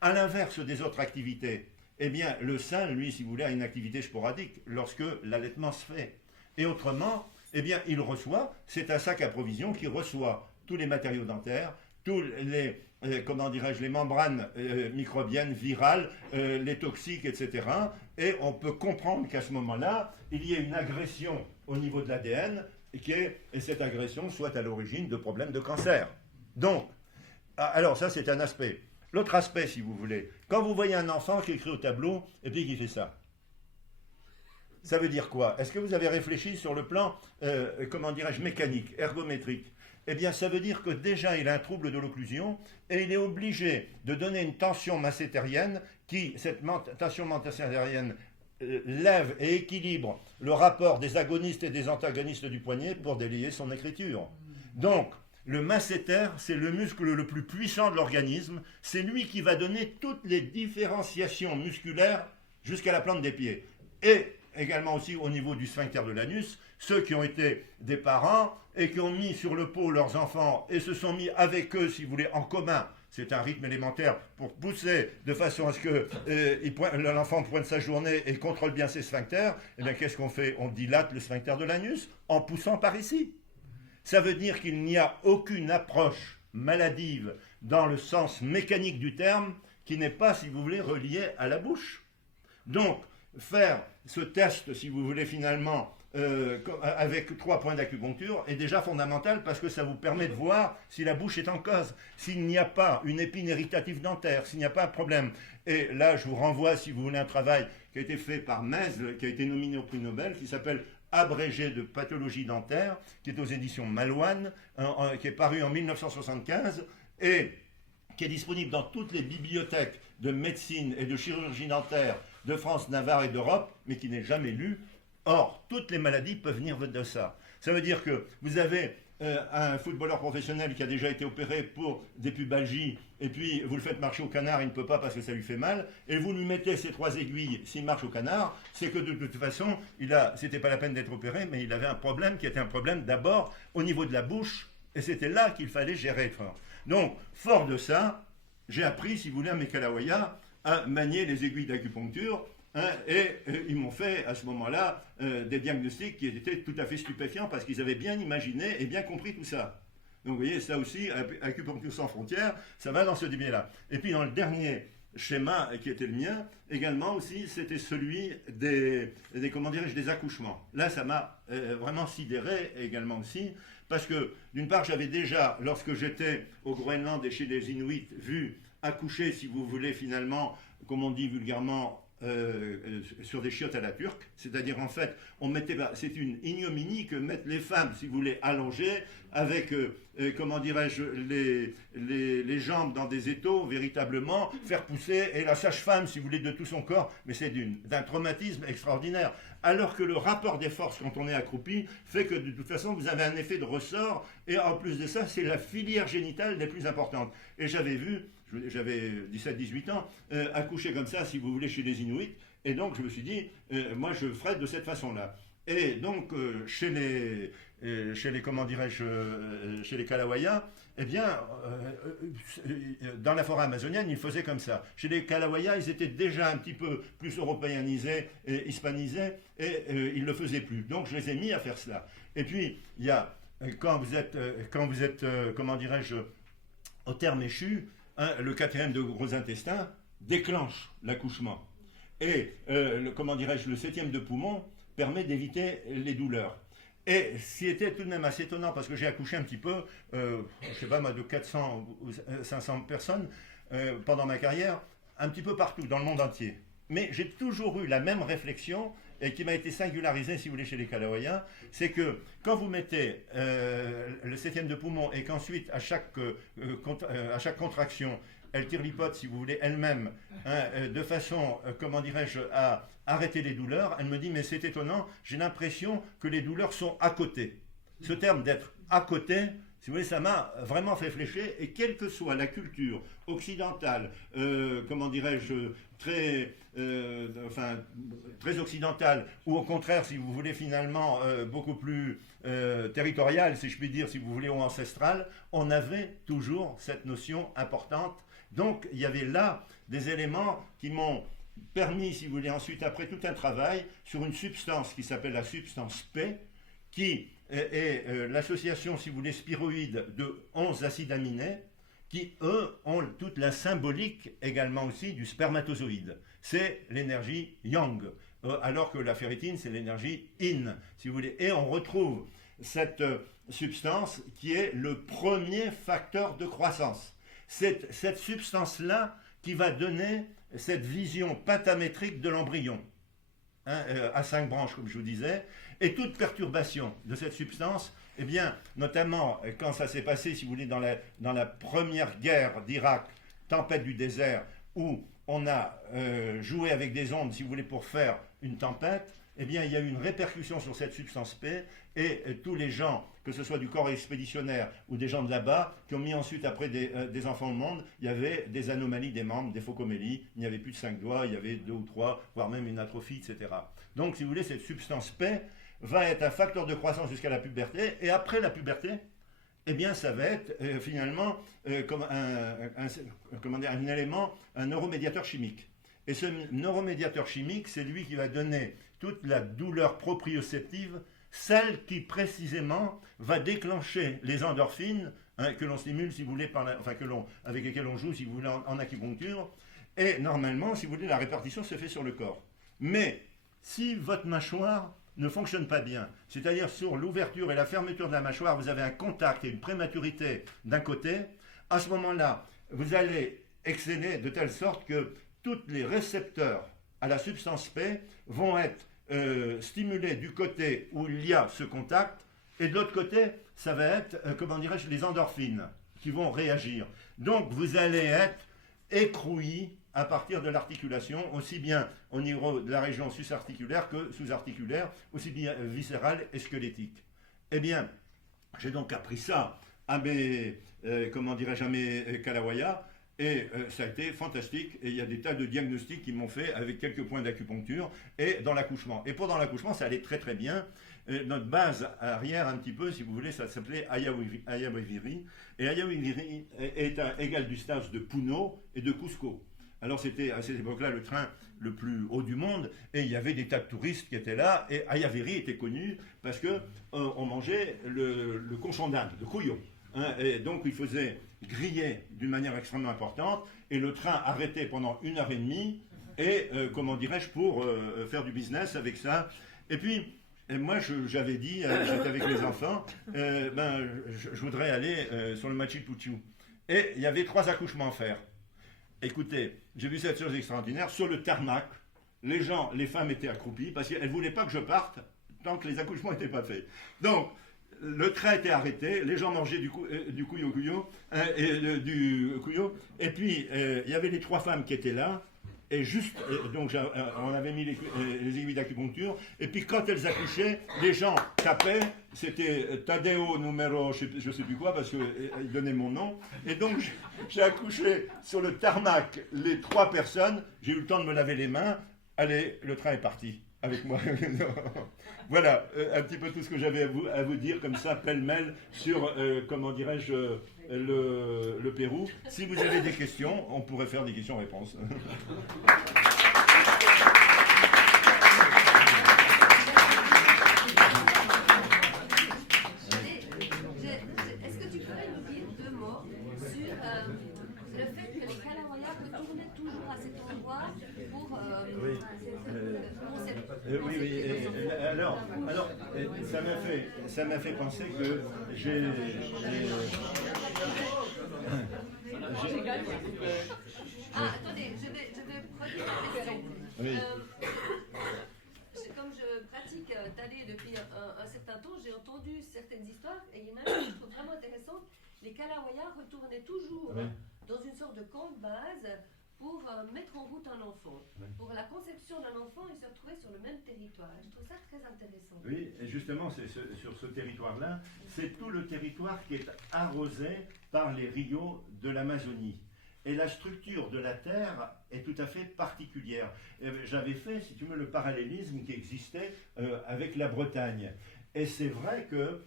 À l'inverse des autres activités, eh bien, le sein, lui, si vous voulez, a une activité sporadique lorsque l'allaitement se fait. Et autrement, eh bien, il reçoit, c'est un sac à provision qui reçoit tous les matériaux dentaires, tous les, comment dirais-je, les membranes microbiennes, virales, les toxiques, etc. Et on peut comprendre qu'à ce moment-là, il y ait une agression au niveau de l'ADN et cette agression soit à l'origine de problèmes de cancer. Donc, alors ça c'est un aspect. L'autre aspect, si vous voulez, quand vous voyez un enfant qui écrit au tableau et puis qui fait ça, ça veut dire quoi? Est-ce que vous avez réfléchi sur le plan, comment dirais-je, mécanique, ergométrique? Eh bien, ça veut dire que déjà, il a un trouble de l'occlusion et il est obligé de donner une tension masséterienne qui, cette tension masséterienne, lève et équilibre le rapport des agonistes et des antagonistes du poignet pour délier son écriture. Donc, le masséter, c'est le muscle le plus puissant de l'organisme. C'est lui qui va donner toutes les différenciations musculaires jusqu'à la plante des pieds. Et également aussi au niveau du sphincter de l'anus, ceux qui ont été des parents et qui ont mis sur le pot leurs enfants et se sont mis avec eux, si vous voulez, en commun. C'est un rythme élémentaire pour pousser de façon à ce que l'enfant pointe sa journée et contrôle bien ses sphincters. Eh bien, qu'est-ce qu'on fait? On dilate le sphincter de l'anus en poussant par ici. Ça veut dire qu'il n'y a aucune approche maladive dans le sens mécanique du terme qui n'est pas, si vous voulez, reliée à la bouche. Donc, faire ce test, si vous voulez, finalement, avec 3 points d'acupuncture est déjà fondamental parce que ça vous permet de voir si la bouche est en cause, s'il n'y a pas une épine irritative dentaire, s'il n'y a pas un problème. Et là, je vous renvoie, si vous voulez, un travail qui a été fait par Mesle, qui a été nominé au prix Nobel, qui s'appelle Abrégé de pathologie dentaire, qui est aux éditions Malouane, qui est paru en 1975 et qui est disponible dans toutes les bibliothèques de médecine et de chirurgie dentaire de France, Navarre et d'Europe, mais qui n'est jamais lu. Or, toutes les maladies peuvent venir de ça. Ça veut dire que vous avez un footballeur professionnel qui a déjà été opéré pour des pubalgies, et puis vous le faites marcher au canard, il ne peut pas parce que ça lui fait mal, et vous lui mettez ces 3 aiguilles, s'il marche au canard, c'est que de toute façon, c'était pas la peine d'être opéré, mais il avait un problème qui était un problème d'abord au niveau de la bouche, et c'était là qu'il fallait gérer. Donc, fort de ça, j'ai appris, si vous voulez, à mes Kalawaya, à manier les aiguilles d'acupuncture, et ils m'ont fait à ce moment-là des diagnostics qui étaient tout à fait stupéfiants parce qu'ils avaient bien imaginé et bien compris tout ça. Donc vous voyez, ça aussi, Acupuncture sans frontières, ça va dans ce biais-là. Et puis dans le dernier schéma qui était le mien, également aussi, c'était celui des accouchements. Là, ça m'a vraiment sidéré également aussi, parce que d'une part, j'avais déjà, lorsque j'étais au Groenland et chez les Inuits, vu accoucher, si vous voulez, finalement, comme on dit vulgairement, sur des chiottes à la turque, c'est-à-dire en fait, c'est une ignominie que mettent les femmes, si vous voulez, allongées, avec, comment dirais-je, les jambes dans des étaux, véritablement, faire pousser, et la sage-femme, si vous voulez, de tout son corps, mais c'est d'un traumatisme extraordinaire. Alors que le rapport des forces, quand on est accroupi, fait que de toute façon, vous avez un effet de ressort, et en plus de ça, c'est la filière génitale des plus importantes. Et j'avais vu, j'avais 17-18 ans, accoucher comme ça, si vous voulez, chez les Inuits, et donc je me suis dit, moi je ferai de cette façon-là. Et donc, chez les comment dirais-je, chez les Kalawaya, eh bien, dans la forêt amazonienne, ils faisaient comme ça. Chez les Kalawaya, ils étaient déjà un petit peu plus européanisés et hispanisés, et ils ne le faisaient plus. Donc, je les ai mis à faire cela. Et puis, il y a, quand vous êtes comment dirais-je, au terme échu, le 4e de gros intestin déclenche l'accouchement. Et, le 7e de poumon permet d'éviter les douleurs. Et ce qui était tout de même assez étonnant, parce que j'ai accouché un petit peu, je ne sais pas moi, de 400 ou 500 personnes pendant ma carrière, un petit peu partout, dans le monde entier. Mais j'ai toujours eu la même réflexion, et qui m'a été singularisée, si vous voulez, chez les Kalawaya, c'est que quand vous mettez le 7e de poumon, et qu'ensuite, à chaque contraction, elle tire l'hypote, si vous voulez, elle-même, de façon, comment dirais-je, à arrêter les douleurs, elle me dit, mais c'est étonnant, j'ai l'impression que les douleurs sont à côté. Ce terme d'être à côté, si vous voulez, ça m'a vraiment fait flécher, et quelle que soit la culture occidentale, comment dirais-je, très occidentale, ou au contraire, si vous voulez, finalement, beaucoup plus territoriale, si je puis dire, si vous voulez, ou ancestrale, on avait toujours cette notion importante. Donc, il y avait là des éléments qui m'ont permis, si vous voulez, ensuite, après tout un travail, sur une substance qui s'appelle la substance P, qui est l'association, si vous voulez, spiroïde de 11 acides aminés, qui, eux, ont toute la symbolique également aussi du spermatozoïde. C'est l'énergie yang, alors que la ferritine, c'est l'énergie yin, si vous voulez. Et on retrouve cette substance qui est le premier facteur de croissance. C'est cette substance-là qui va donner cette vision pentamétrique de l'embryon, hein, à 5 branches, comme je vous disais, et toute perturbation de cette substance, eh bien, notamment quand ça s'est passé, si vous voulez, dans la première guerre d'Irak, tempête du désert, où on a joué avec des ondes, si vous voulez, pour faire une tempête, eh bien, il y a eu une répercussion sur cette substance P, et tous les gens, que ce soit du corps expéditionnaire ou des gens de là-bas, qui ont mis ensuite après des enfants au monde, il y avait des anomalies des membres, des phocomélies, il n'y avait plus de 5 doigts, il y avait 2 ou 3, voire même une atrophie, etc. Donc, si vous voulez, cette substance P va être un facteur de croissance jusqu'à la puberté, et après la puberté, eh bien, ça va être finalement comme un élément, un neuromédiateur chimique. Et ce neuromédiateur chimique, c'est lui qui va donner toute la douleur proprioceptive, celle qui précisément va déclencher les endorphines, hein, que l'on stimule, si vous voulez, avec lesquelles on joue, si vous voulez, en acupuncture. Et normalement, si vous voulez, la répartition se fait sur le corps. Mais si votre mâchoire ne fonctionne pas bien, c'est-à-dire sur l'ouverture et la fermeture de la mâchoire, vous avez un contact et une prématurité d'un côté, à ce moment-là, vous allez exceller de telle sorte que tous les récepteurs à la substance P vont être stimulés du côté où il y a ce contact, et de l'autre côté, ça va être, les endorphines qui vont réagir. Donc, vous allez être écrouilli à partir de l'articulation, aussi bien au niveau de la région sus-articulaire que sous-articulaire, aussi bien viscérale et squelettique. Eh bien, j'ai donc appris ça à mes Kalawaya, et ça a été fantastique, et il y a des tas de diagnostics qui m'ont fait avec quelques points d'acupuncture, et dans l'accouchement. Et pendant l'accouchement, ça allait très très bien. Notre base arrière, un petit peu, si vous voulez, ça s'appelait Ayawiviri, et Ayawiviri est égal du stage de Puno et de Cusco. Alors c'était à cette époque-là le train le plus haut du monde, et il y avait des tas de touristes qui étaient là, et Ayaviri était connu parce que on mangeait le cochon d'Inde, le couillon, hein, et donc il faisait griller d'une manière extrêmement importante, et le train arrêtait pendant 1h30, et pour faire du business avec ça. Et puis moi j'avais dit, j'étais avec les enfants, je voudrais aller sur le Machu Picchu, et il y avait 3 accouchements à faire. Écoutez, j'ai vu cette chose extraordinaire, sur le tarmac, les femmes étaient accroupies, parce qu'elles ne voulaient pas que je parte tant que les accouchements n'étaient pas faits. Donc, le train était arrêté, les gens mangeaient du couillon, et puis il y avait les 3 femmes qui étaient là, et juste, donc on avait mis les aiguilles d'acupuncture, et puis quand elles accouchaient, les gens tapaient, c'était Tadeo numéro, je ne sais plus quoi, parce qu'ils donnaient mon nom, et donc j'ai accouché sur le tarmac les 3 personnes, j'ai eu le temps de me laver les mains, allez, le train est parti avec moi. Voilà, un petit peu tout ce que j'avais à vous dire, comme ça, pêle-mêle, sur, le Pérou. Si vous avez des questions, on pourrait faire des questions-réponses. Est-ce que tu pourrais nous dire 2 mots sur le fait que les Kalawaya retournaient toujours à cet endroit pour... oui. Alors, ça m'a fait penser que j'ai attendez, je vais produire la question. Oui. Comme je pratique Thalé depuis un certain temps, j'ai entendu certaines histoires, et il y en a une que je trouve vraiment intéressante. Les Kalawaya retournaient toujours dans une sorte de camp de base pour mettre en route un enfant. Pour la conception d'un enfant, ils se retrouvaient sur le même territoire. Je trouve ça très intéressant. Oui, et justement, sur ce territoire-là, c'est tout le territoire qui est arrosé par les rios de l'Amazonie. Et la structure de la Terre est tout à fait particulière. J'avais fait, si tu veux, le parallélisme qui existait avec la Bretagne. Et c'est vrai que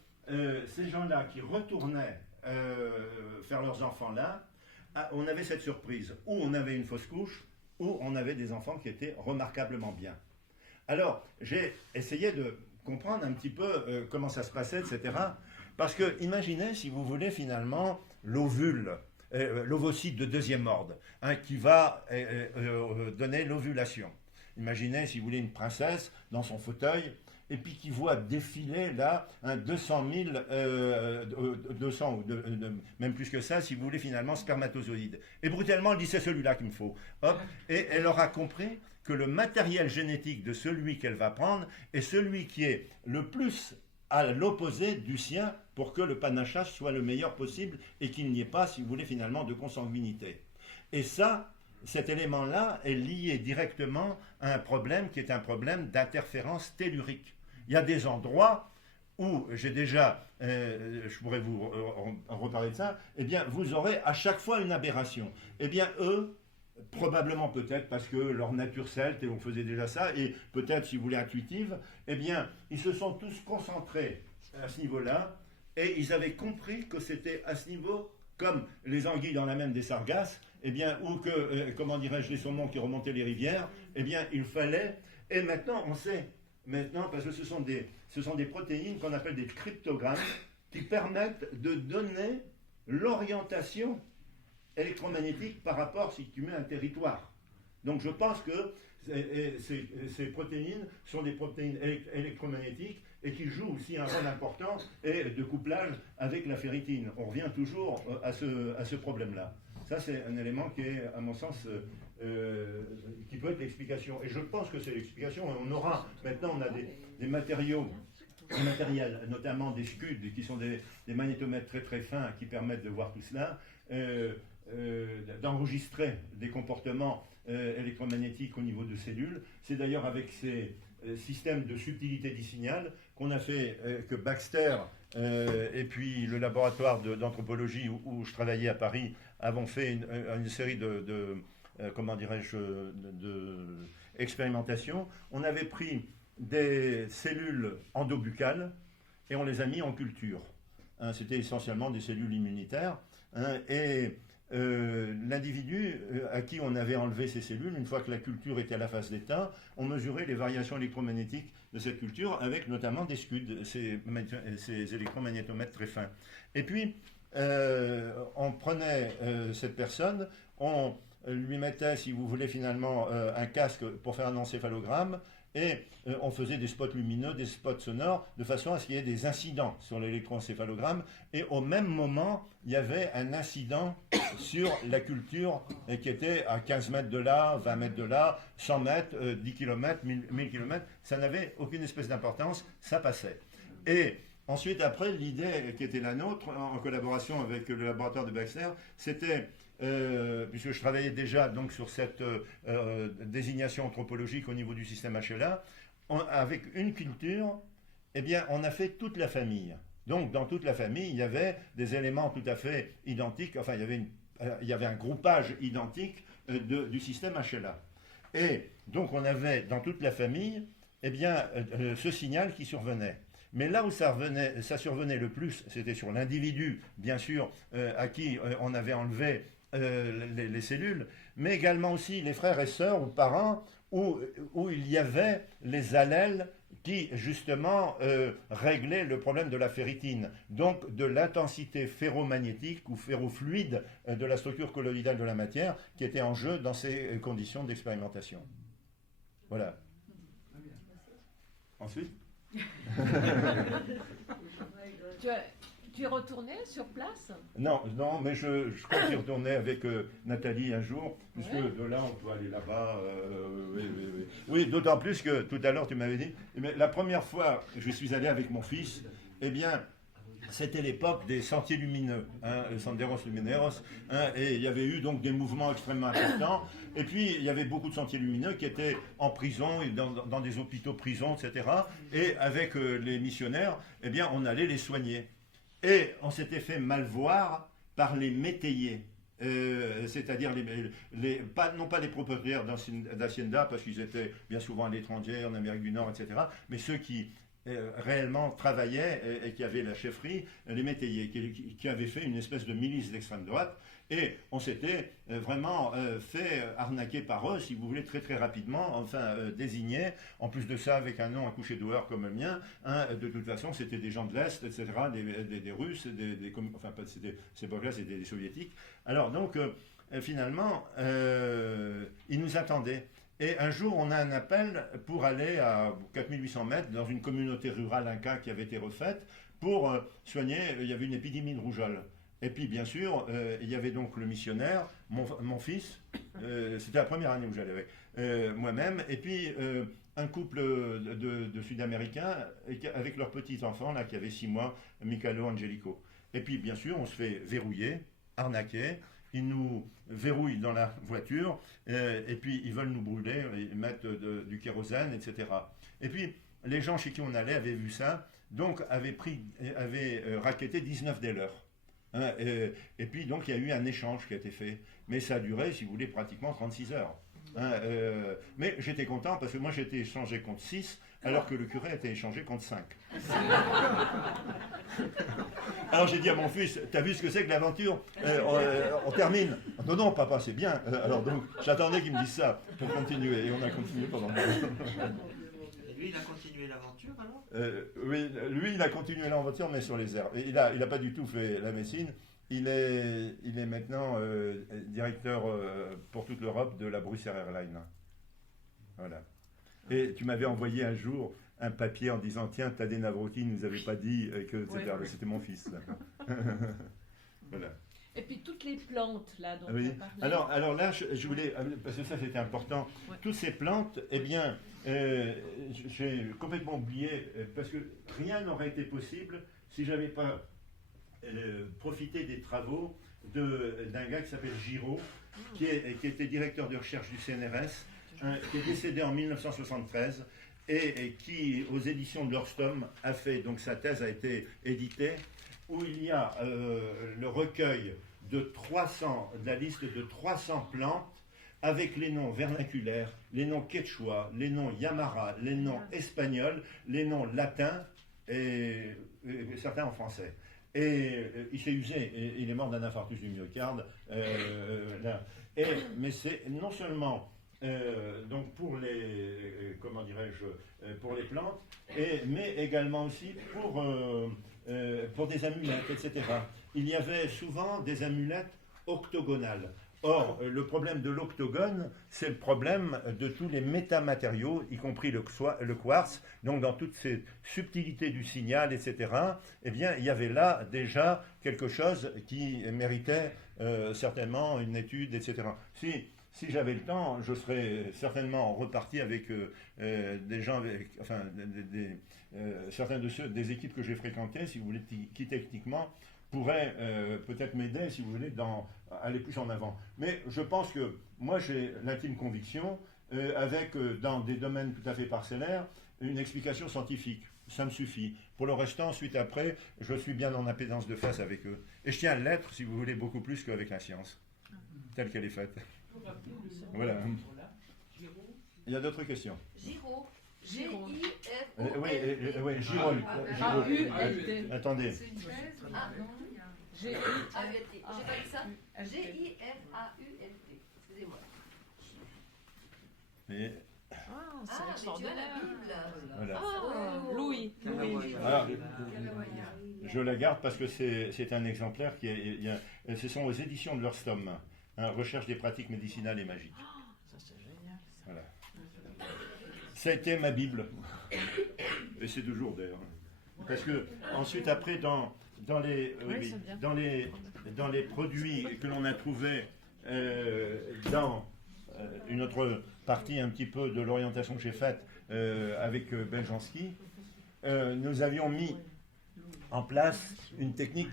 ces gens-là qui retournaient faire leurs enfants là, on avait cette surprise. Ou on avait une fausse couche, où on avait des enfants qui étaient remarquablement bien. Alors, j'ai essayé de comprendre un petit peu comment ça se passait, etc. Parce que, imaginez, si vous voulez, finalement, l'ovule, l'ovocyte de deuxième ordre, hein, qui va donner l'ovulation. Imaginez, si vous voulez, une princesse dans son fauteuil, et puis qui voit défiler là 200 000, 200 ou même plus que ça, si vous voulez, finalement, spermatozoïdes. Et brutalement, elle dit, c'est celui-là qu'il me faut. Hop, et elle aura compris que le matériel génétique de celui qu'elle va prendre est celui qui est le plus à l'opposé du sien pour que le panachage soit le meilleur possible et qu'il n'y ait pas, si vous voulez, finalement, de consanguinité. Et ça, cet élément-là est lié directement à un problème qui est un problème d'interférence tellurique. Il y a des endroits où j'ai déjà, je pourrais vous reparler de ça, eh bien, vous aurez à chaque fois une aberration. Eh bien, eux, probablement peut-être parce que leur nature celte, et on faisait déjà ça, et peut-être, si vous voulez, intuitive, eh bien, ils se sont tous concentrés à ce niveau-là, et ils avaient compris que c'était à ce niveau, comme les anguilles dans la même des sargasses, eh bien, ou que, comment dirais-je, les saumons qui remontaient les rivières, eh bien, il fallait, et maintenant, on sait, maintenant, parce que ce sont des protéines qu'on appelle des cryptogrammes, qui permettent de donner l'orientation électromagnétique par rapport, si tu mets, un territoire. Donc je pense que ces protéines sont des protéines électromagnétiques et qui jouent aussi un rôle important et de couplage avec la ferritine. On revient toujours à ce problème-là. Ça, c'est un élément qui est, à mon sens, qui peut être l'explication. Et je pense que c'est l'explication. On aura, maintenant, on a des matériaux, des matériels, notamment des scuds, qui sont des magnétomètres très très fins qui permettent de voir tout cela, d'enregistrer des comportements électromagnétiques au niveau de cellules. C'est d'ailleurs avec ces systèmes de subtilité du signal qu'on a fait que Baxter et puis le laboratoire d'anthropologie où je travaillais à Paris avons fait une série comment dirais-je, d'expérimentations. On avait pris des cellules endobuccales et on les a mis en culture. Hein, c'était essentiellement des cellules immunitaires. Hein, et l'individu à qui on avait enlevé ces cellules, une fois que la culture était à la phase d'état, on mesurait les variations électromagnétiques de cette culture avec notamment des scuds, ces électromagnétomètres très fins. Et puis, on prenait cette personne, on lui mettait, si vous voulez, finalement, un casque pour faire un encéphalogramme, et on faisait des spots lumineux, des spots sonores, de façon à ce qu'il y ait des incidents sur l'électroencéphalogramme. Et au même moment, il y avait un incident sur la culture qui était à 15 mètres de là, 20 mètres de là, 100 mètres, 10 km, 1000 km. Ça n'avait aucune espèce d'importance, ça passait. Et ensuite, après, l'idée qui était la nôtre, en collaboration avec le laboratoire de Baxter, c'était... puisque je travaillais déjà donc sur cette désignation anthropologique au niveau du système HLA, avec une culture, eh bien, on a fait toute la famille. Donc, dans toute la famille, il y avait des éléments tout à fait identiques, enfin, il y avait un groupage identique du système HLA. Et donc, on avait dans toute la famille, eh bien, ce signal qui survenait. Mais là où ça survenait le plus, c'était sur l'individu, bien sûr, à qui on avait enlevé les cellules, mais également aussi les frères et sœurs ou parents où il y avait les allèles qui justement réglaient le problème de la ferritine, donc de l'intensité ferromagnétique ou ferrofluide de la structure colloïdale de la matière qui était en jeu dans ces conditions d'expérimentation. Voilà. Ensuite Tu es retourné sur place? Non, mais je crois que j'y retournais avec Nathalie un jour, puisque de là on peut aller là-bas. Oui, d'autant plus que tout à l'heure tu m'avais dit, mais la première fois que je suis allé avec mon fils, eh bien, c'était l'époque des sentiers lumineux, hein, les senderos lumineros, hein, et il y avait eu donc des mouvements extrêmement importants. Et puis il y avait beaucoup de sentiers lumineux qui étaient en prison, dans des hôpitaux prisons, etc. Et avec les missionnaires, eh bien, on allait les soigner. Et on s'était fait mal voir par les métayers, c'est-à-dire non pas les propriétaires d'hacienda, parce qu'ils étaient bien souvent à l'étranger, en Amérique du Nord, etc., mais ceux qui réellement travaillaient et qui avaient la chefferie, les métayers, qui avaient fait une espèce de milice d'extrême droite. Et on s'était vraiment fait arnaquer par eux, si vous voulez, très très rapidement, enfin désigné, en plus de ça avec un nom à coucher dehors comme le mien, hein, de toute façon c'était des gens de l'Est, etc., des Russes, enfin pas ces époques-là c'était des Soviétiques. Alors donc finalement, ils nous attendaient. Et un jour on a un appel pour aller à 4800 mètres dans une communauté rurale inca qui avait été refaite pour soigner, il y avait une épidémie de rougeole. Et puis, bien sûr, il y avait donc le missionnaire, mon fils, c'était la première année où j'allais avec, moi-même, et puis un couple de Sud-Américains avec leurs petits-enfants, là, qui avaient 6 mois, Michaelo, Angelico. Et puis, bien sûr, on se fait verrouiller, arnaquer, ils nous verrouillent dans la voiture, et puis ils veulent nous brûler, ils mettent du kérosène, etc. Et puis, les gens chez qui on allait avaient vu ça, donc avaient racketté 19 des leurs. Hein, et puis donc il y a eu un échange qui a été fait, mais ça a duré, si vous voulez, pratiquement 36 heures. Hein, mais j'étais content parce que moi j'étais échangé contre 6, alors que le curé était échangé contre 5. Alors j'ai dit à mon fils, t'as vu ce que c'est que l'aventure, on termine. Non, non, papa, c'est bien. Alors donc j'attendais qu'il me dise ça pour continuer, et on a continué pendant Lui, il a continué l'aventure alors oui, lui, il a continué l'aventure, mais sur les herbes. Et il n'a pas du tout fait la médecine. Il est maintenant directeur pour toute l'Europe de la Bruxelles Airlines. Voilà. Et tu m'avais envoyé un jour un papier en disant, tiens, Tadej Navroti ne nous avait pas dit que c'était, Ouais. C'était mon fils. Voilà. Et puis toutes les plantes là dont Oui. on a parlé. Alors là, je voulais, parce que ça c'était important, Ouais. toutes ces plantes, eh bien, j'ai complètement oublié, parce que rien n'aurait été possible si j'avais pas profité des travaux d'un gars qui s'appelle Giraud, qui était directeur de recherche du CNRS, qui est décédé en 1973, et qui, aux éditions de l'Orstom, a fait, donc sa thèse a été éditée, où il y a le recueil de la liste de 300 plantes avec les noms vernaculaires, les noms quechua, les noms yamara, les noms espagnols, les noms latins et certains en français. Et il s'est usé, et il est mort d'un infarctus du myocarde. Là. Mais c'est non seulement donc pour les comment dirais-je pour les plantes, mais également aussi pour des amulettes, etc. Il y avait souvent des amulettes octogonales. Or, le problème de l'octogone, c'est le problème de tous les métamatériaux, y compris le quartz. Donc, dans toutes ces subtilités du signal, etc., eh bien, il y avait là déjà quelque chose qui méritait certainement une étude, etc. Si j'avais le temps, je serais certainement reparti avec des gens, enfin, certains de ceux des équipes que j'ai fréquentées, si vous voulez, qui techniquement pourraient peut-être m'aider, si vous voulez, aller plus en avant. Mais je pense que moi, j'ai l'intime conviction, avec, dans des domaines tout à fait parcellaires, une explication scientifique. Ça me suffit. Pour le restant, ensuite, après, je suis bien en apaisance de face avec eux. Et je tiens à l'être, si vous voulez, beaucoup plus qu'avec la science, telle qu'elle est faite. Voilà. Il y a d'autres questions? Giraud. G-I-R-O-L. Oui, Girol. A-U-L-T. Attendez. C'est une thèse. Ah non, G-I-R-A-U-L-T. J'ai pas dit ça. G-I-R-A-U-L-T. Excusez-moi. Et, Ah, Ah, c'est mais tu as la extraordinaire. Bible. voilà. Ah, Louis. Alors, je la garde parce que c'est un exemplaire ce sont aux éditions de l'Orstom, hein, Recherche des pratiques médicinales et magiques. Ça, c'est génial. Voilà. Ça a été ma Bible. Et c'est toujours d'ailleurs. Parce que ensuite, après, dans les produits que l'on a trouvés dans une autre partie un petit peu de l'orientation que j'ai faite avec Beljanski, nous avions mis en place une technique.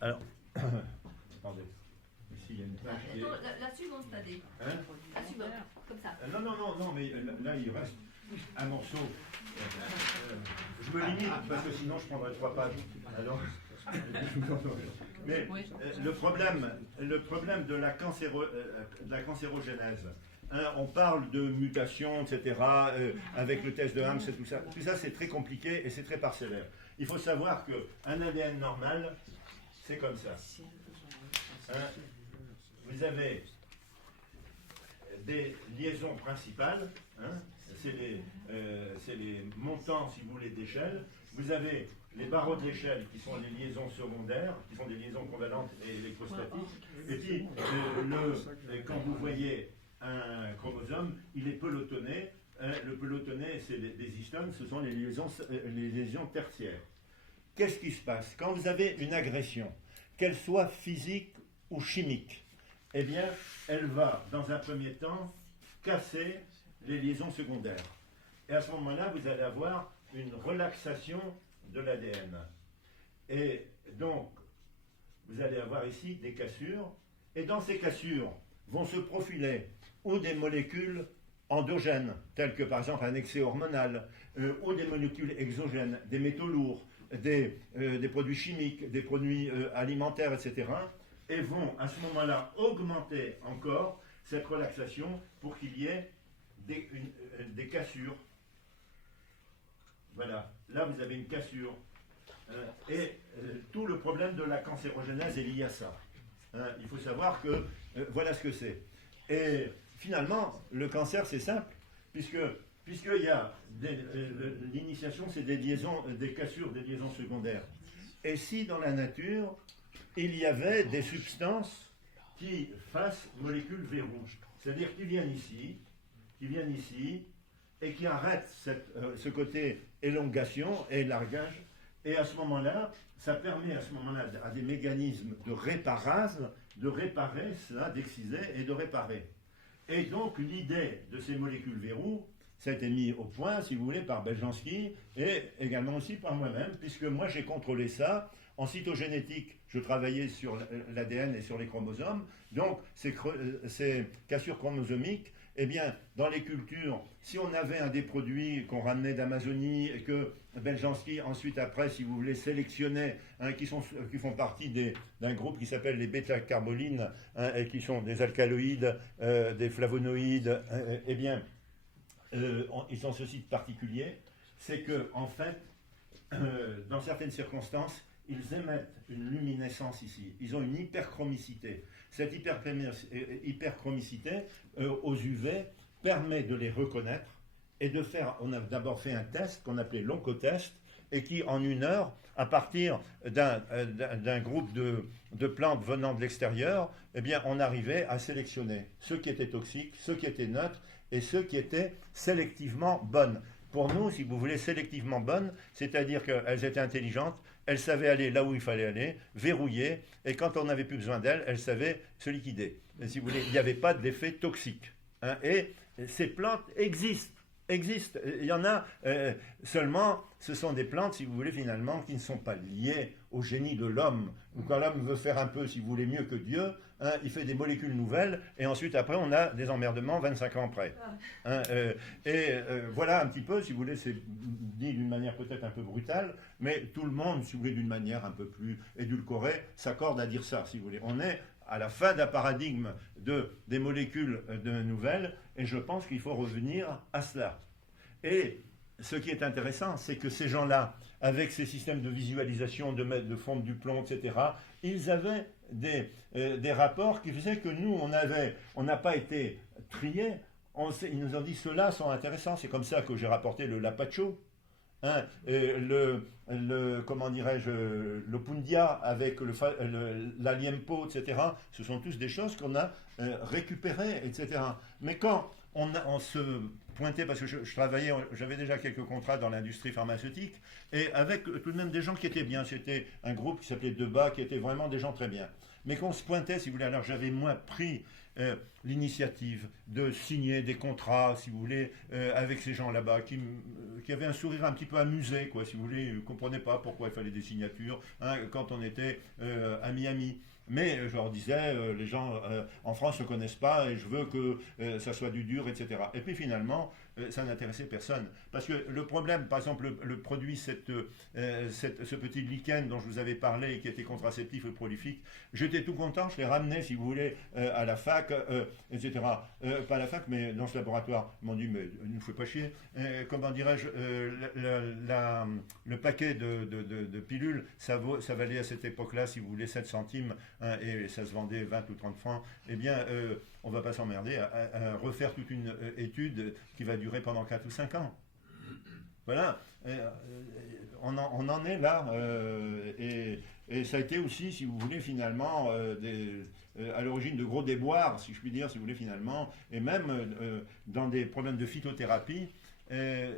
Alors, attendez. Ici, il y a une page qui est... Attends, la suivante, Tadej. Hein? La suivante, comme ça. Non, mais là, il reste un morceau. Je me limite, parce que sinon, je prendrais 3 pages. Alors, mais le problème de la cancérogénèse, hein, on parle de mutation, etc., avec le test de Hams et tout ça. Tout ça, c'est très compliqué et c'est très parcellaire. Il faut savoir qu'un ADN normal, c'est comme ça. Hein, vous avez des liaisons principales, hein, c'est les montants, si vous voulez, d'échelle. Vous avez les barreaux de l'échelle qui sont les liaisons secondaires, qui sont des liaisons covalentes et électrostatiques. Et puis, quand vous voyez un chromosome, il est pelotonné. Le pelotonné, c'est des histones, ce sont les liaisons tertiaires. Qu'est-ce qui se passe? Quand vous avez une agression, qu'elle soit physique ou chimique, eh bien, elle va, dans un premier temps, casser les liaisons secondaires. Et à ce moment-là, vous allez avoir une relaxation de l'ADN. Et donc, vous allez avoir ici des cassures. Et dans ces cassures vont se profiler ou des molécules endogènes, telles que par exemple un excès hormonal, ou des molécules exogènes, des métaux lourds, des produits chimiques, des produits alimentaires, etc., et vont à ce moment-là augmenter encore cette relaxation pour qu'il y ait des cassures. Voilà, là vous avez une cassure. Tout le problème de la cancérogénèse est lié à ça. Il faut savoir que voilà ce que c'est. Et finalement, le cancer c'est simple, puisqu'il y a l'initiation, c'est des liaisons, des cassures, des liaisons secondaires. Et si dans la nature, il y avait des substances qui fassent molécules verrou, c'est-à-dire qui viennent ici, et qui arrêtent ce côté élongation et largage, et à ce moment-là, ça permet à des mécanismes de réparage, de réparer cela, d'exciser et de réparer. Et donc l'idée de ces molécules verrou, ça a été mis au point, si vous voulez, par Beljanski et également aussi par moi-même, puisque moi j'ai contrôlé ça. En cytogénétique, je travaillais sur l'ADN et sur les chromosomes. Donc ces cassures chromosomiques, eh bien, dans les cultures, si on avait un des produits qu'on ramenait d'Amazonie et que Beljanski, ensuite, après, si vous voulez, sélectionnait, hein, qui font partie d'un groupe qui s'appelle les bêta-carbolines, hein, et qui sont des alcaloïdes, des flavonoïdes, eh bien, ils ont ceci de particulier, c'est que, en fait, dans certaines circonstances, ils émettent une luminescence ici. Ils ont une hyperchromicité. Cette hyperchromicité aux UV permet de les reconnaître et de faire. On a d'abord fait un test qu'on appelait l'oncotest et qui, en 1 heure, à partir d'un groupe de plantes venant de l'extérieur, eh bien, on arrivait à sélectionner ceux qui étaient toxiques, ceux qui étaient neutres et ceux qui étaient sélectivement bonnes. Pour nous, si vous voulez, sélectivement bonnes, c'est-à-dire qu'elles étaient intelligentes, elles savaient aller là où il fallait aller, verrouiller, et quand on n'avait plus besoin d'elles, elles savaient se liquider. Et si vous voulez, il n'y avait pas d'effet toxique. Hein, et ces plantes existent. Il y en a seulement, ce sont des plantes, si vous voulez, finalement, qui ne sont pas liées au génie de l'homme. Ou quand l'homme veut faire un peu, si vous voulez, mieux que Dieu, hein, il fait des molécules nouvelles, et ensuite, après, on a des emmerdements 25 ans après. Hein, voilà un petit peu, si vous voulez, c'est dit d'une manière peut-être un peu brutale, mais tout le monde, si vous voulez, d'une manière un peu plus édulcorée, s'accorde à dire ça, si vous voulez. On est à la fin d'un paradigme des molécules nouvelles, et je pense qu'il faut revenir à cela. Et ce qui est intéressant, c'est que ces gens-là, avec ces systèmes de visualisation, de fonte du plomb, etc., ils avaient des rapports qui faisaient que nous, on n'a pas été triés. Ils nous ont dit, ceux-là sont intéressants. C'est comme ça que j'ai rapporté le Lapacho. Hein, comment dirais-je, le Pundia avec l'Aliempo, etc. Ce sont tous des choses qu'on a récupérées, etc. Mais quand on se pointait, parce que je travaillais, j'avais déjà quelques contrats dans l'industrie pharmaceutique, et avec tout de même des gens qui étaient bien. C'était un groupe qui s'appelait Debat, qui étaient vraiment des gens très bien. Mais qu'on se pointait, si vous voulez, alors j'avais moins pris l'initiative de signer des contrats, si vous voulez, avec ces gens là-bas, qui avaient un sourire un petit peu amusé, quoi, si vous voulez, ils ne comprenaient pas pourquoi il fallait des signatures, hein, quand on était à Miami. Mais je leur disais, les gens en France ne connaissent pas et je veux que ça soit du dur, etc. Et puis finalement, ça n'intéressait personne. Parce que le problème, par exemple, le produit, ce petit lichen dont je vous avais parlé, qui était contraceptif et prolifique, j'étais tout content, je l'ai ramené, si vous voulez, à la fac, etc. Pas à la fac, mais dans ce laboratoire. Ils m'ont dit, mais ne faites pas chier. Comment dirais-je, le paquet de pilules, ça valait à cette époque-là, si vous voulez, 7 centimes, hein, et ça se vendait 20 ou 30 francs. Eh bien, on ne va pas s'emmerder à refaire toute une étude qui va durer pendant 4 ou 5 ans. Voilà, on en est là, et ça a été aussi, si vous voulez, finalement, à l'origine de gros déboires, si je puis dire, si vous voulez, finalement, et même dans des problèmes de phytothérapie,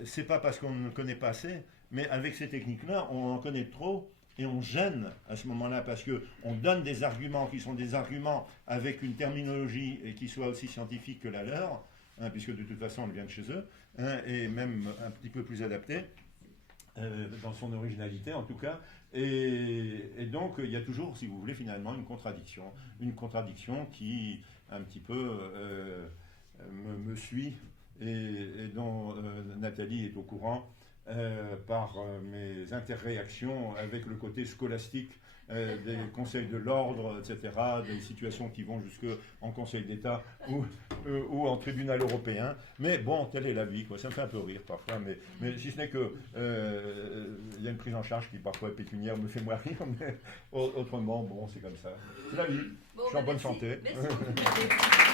c'est pas parce qu'on ne connaît pas assez, mais avec ces techniques-là, on en connaît trop, et on gêne à ce moment-là, parce qu'on donne des arguments qui sont des arguments avec une terminologie et qui soit aussi scientifique que la leur, hein, puisque de toute façon, elle vient de chez eux, hein, et même un petit peu plus adaptée, dans son originalité en tout cas. Et donc, il y a toujours, si vous voulez, finalement, une contradiction qui, un petit peu, me suit, et dont Nathalie est au courant, par mes interréactions avec le côté scolastique des conseils de l'ordre, etc., des situations qui vont jusqu'en Conseil d'État ou en tribunal européen. Mais bon, telle est la vie, quoi. Ça me fait un peu rire parfois, mais si ce n'est que il y a une prise en charge qui parfois pécuniaire me fait moins rire, mais autrement, bon, c'est comme ça. C'est la vie. Bon, Je suis en bonne merci. santé. Merci beaucoup.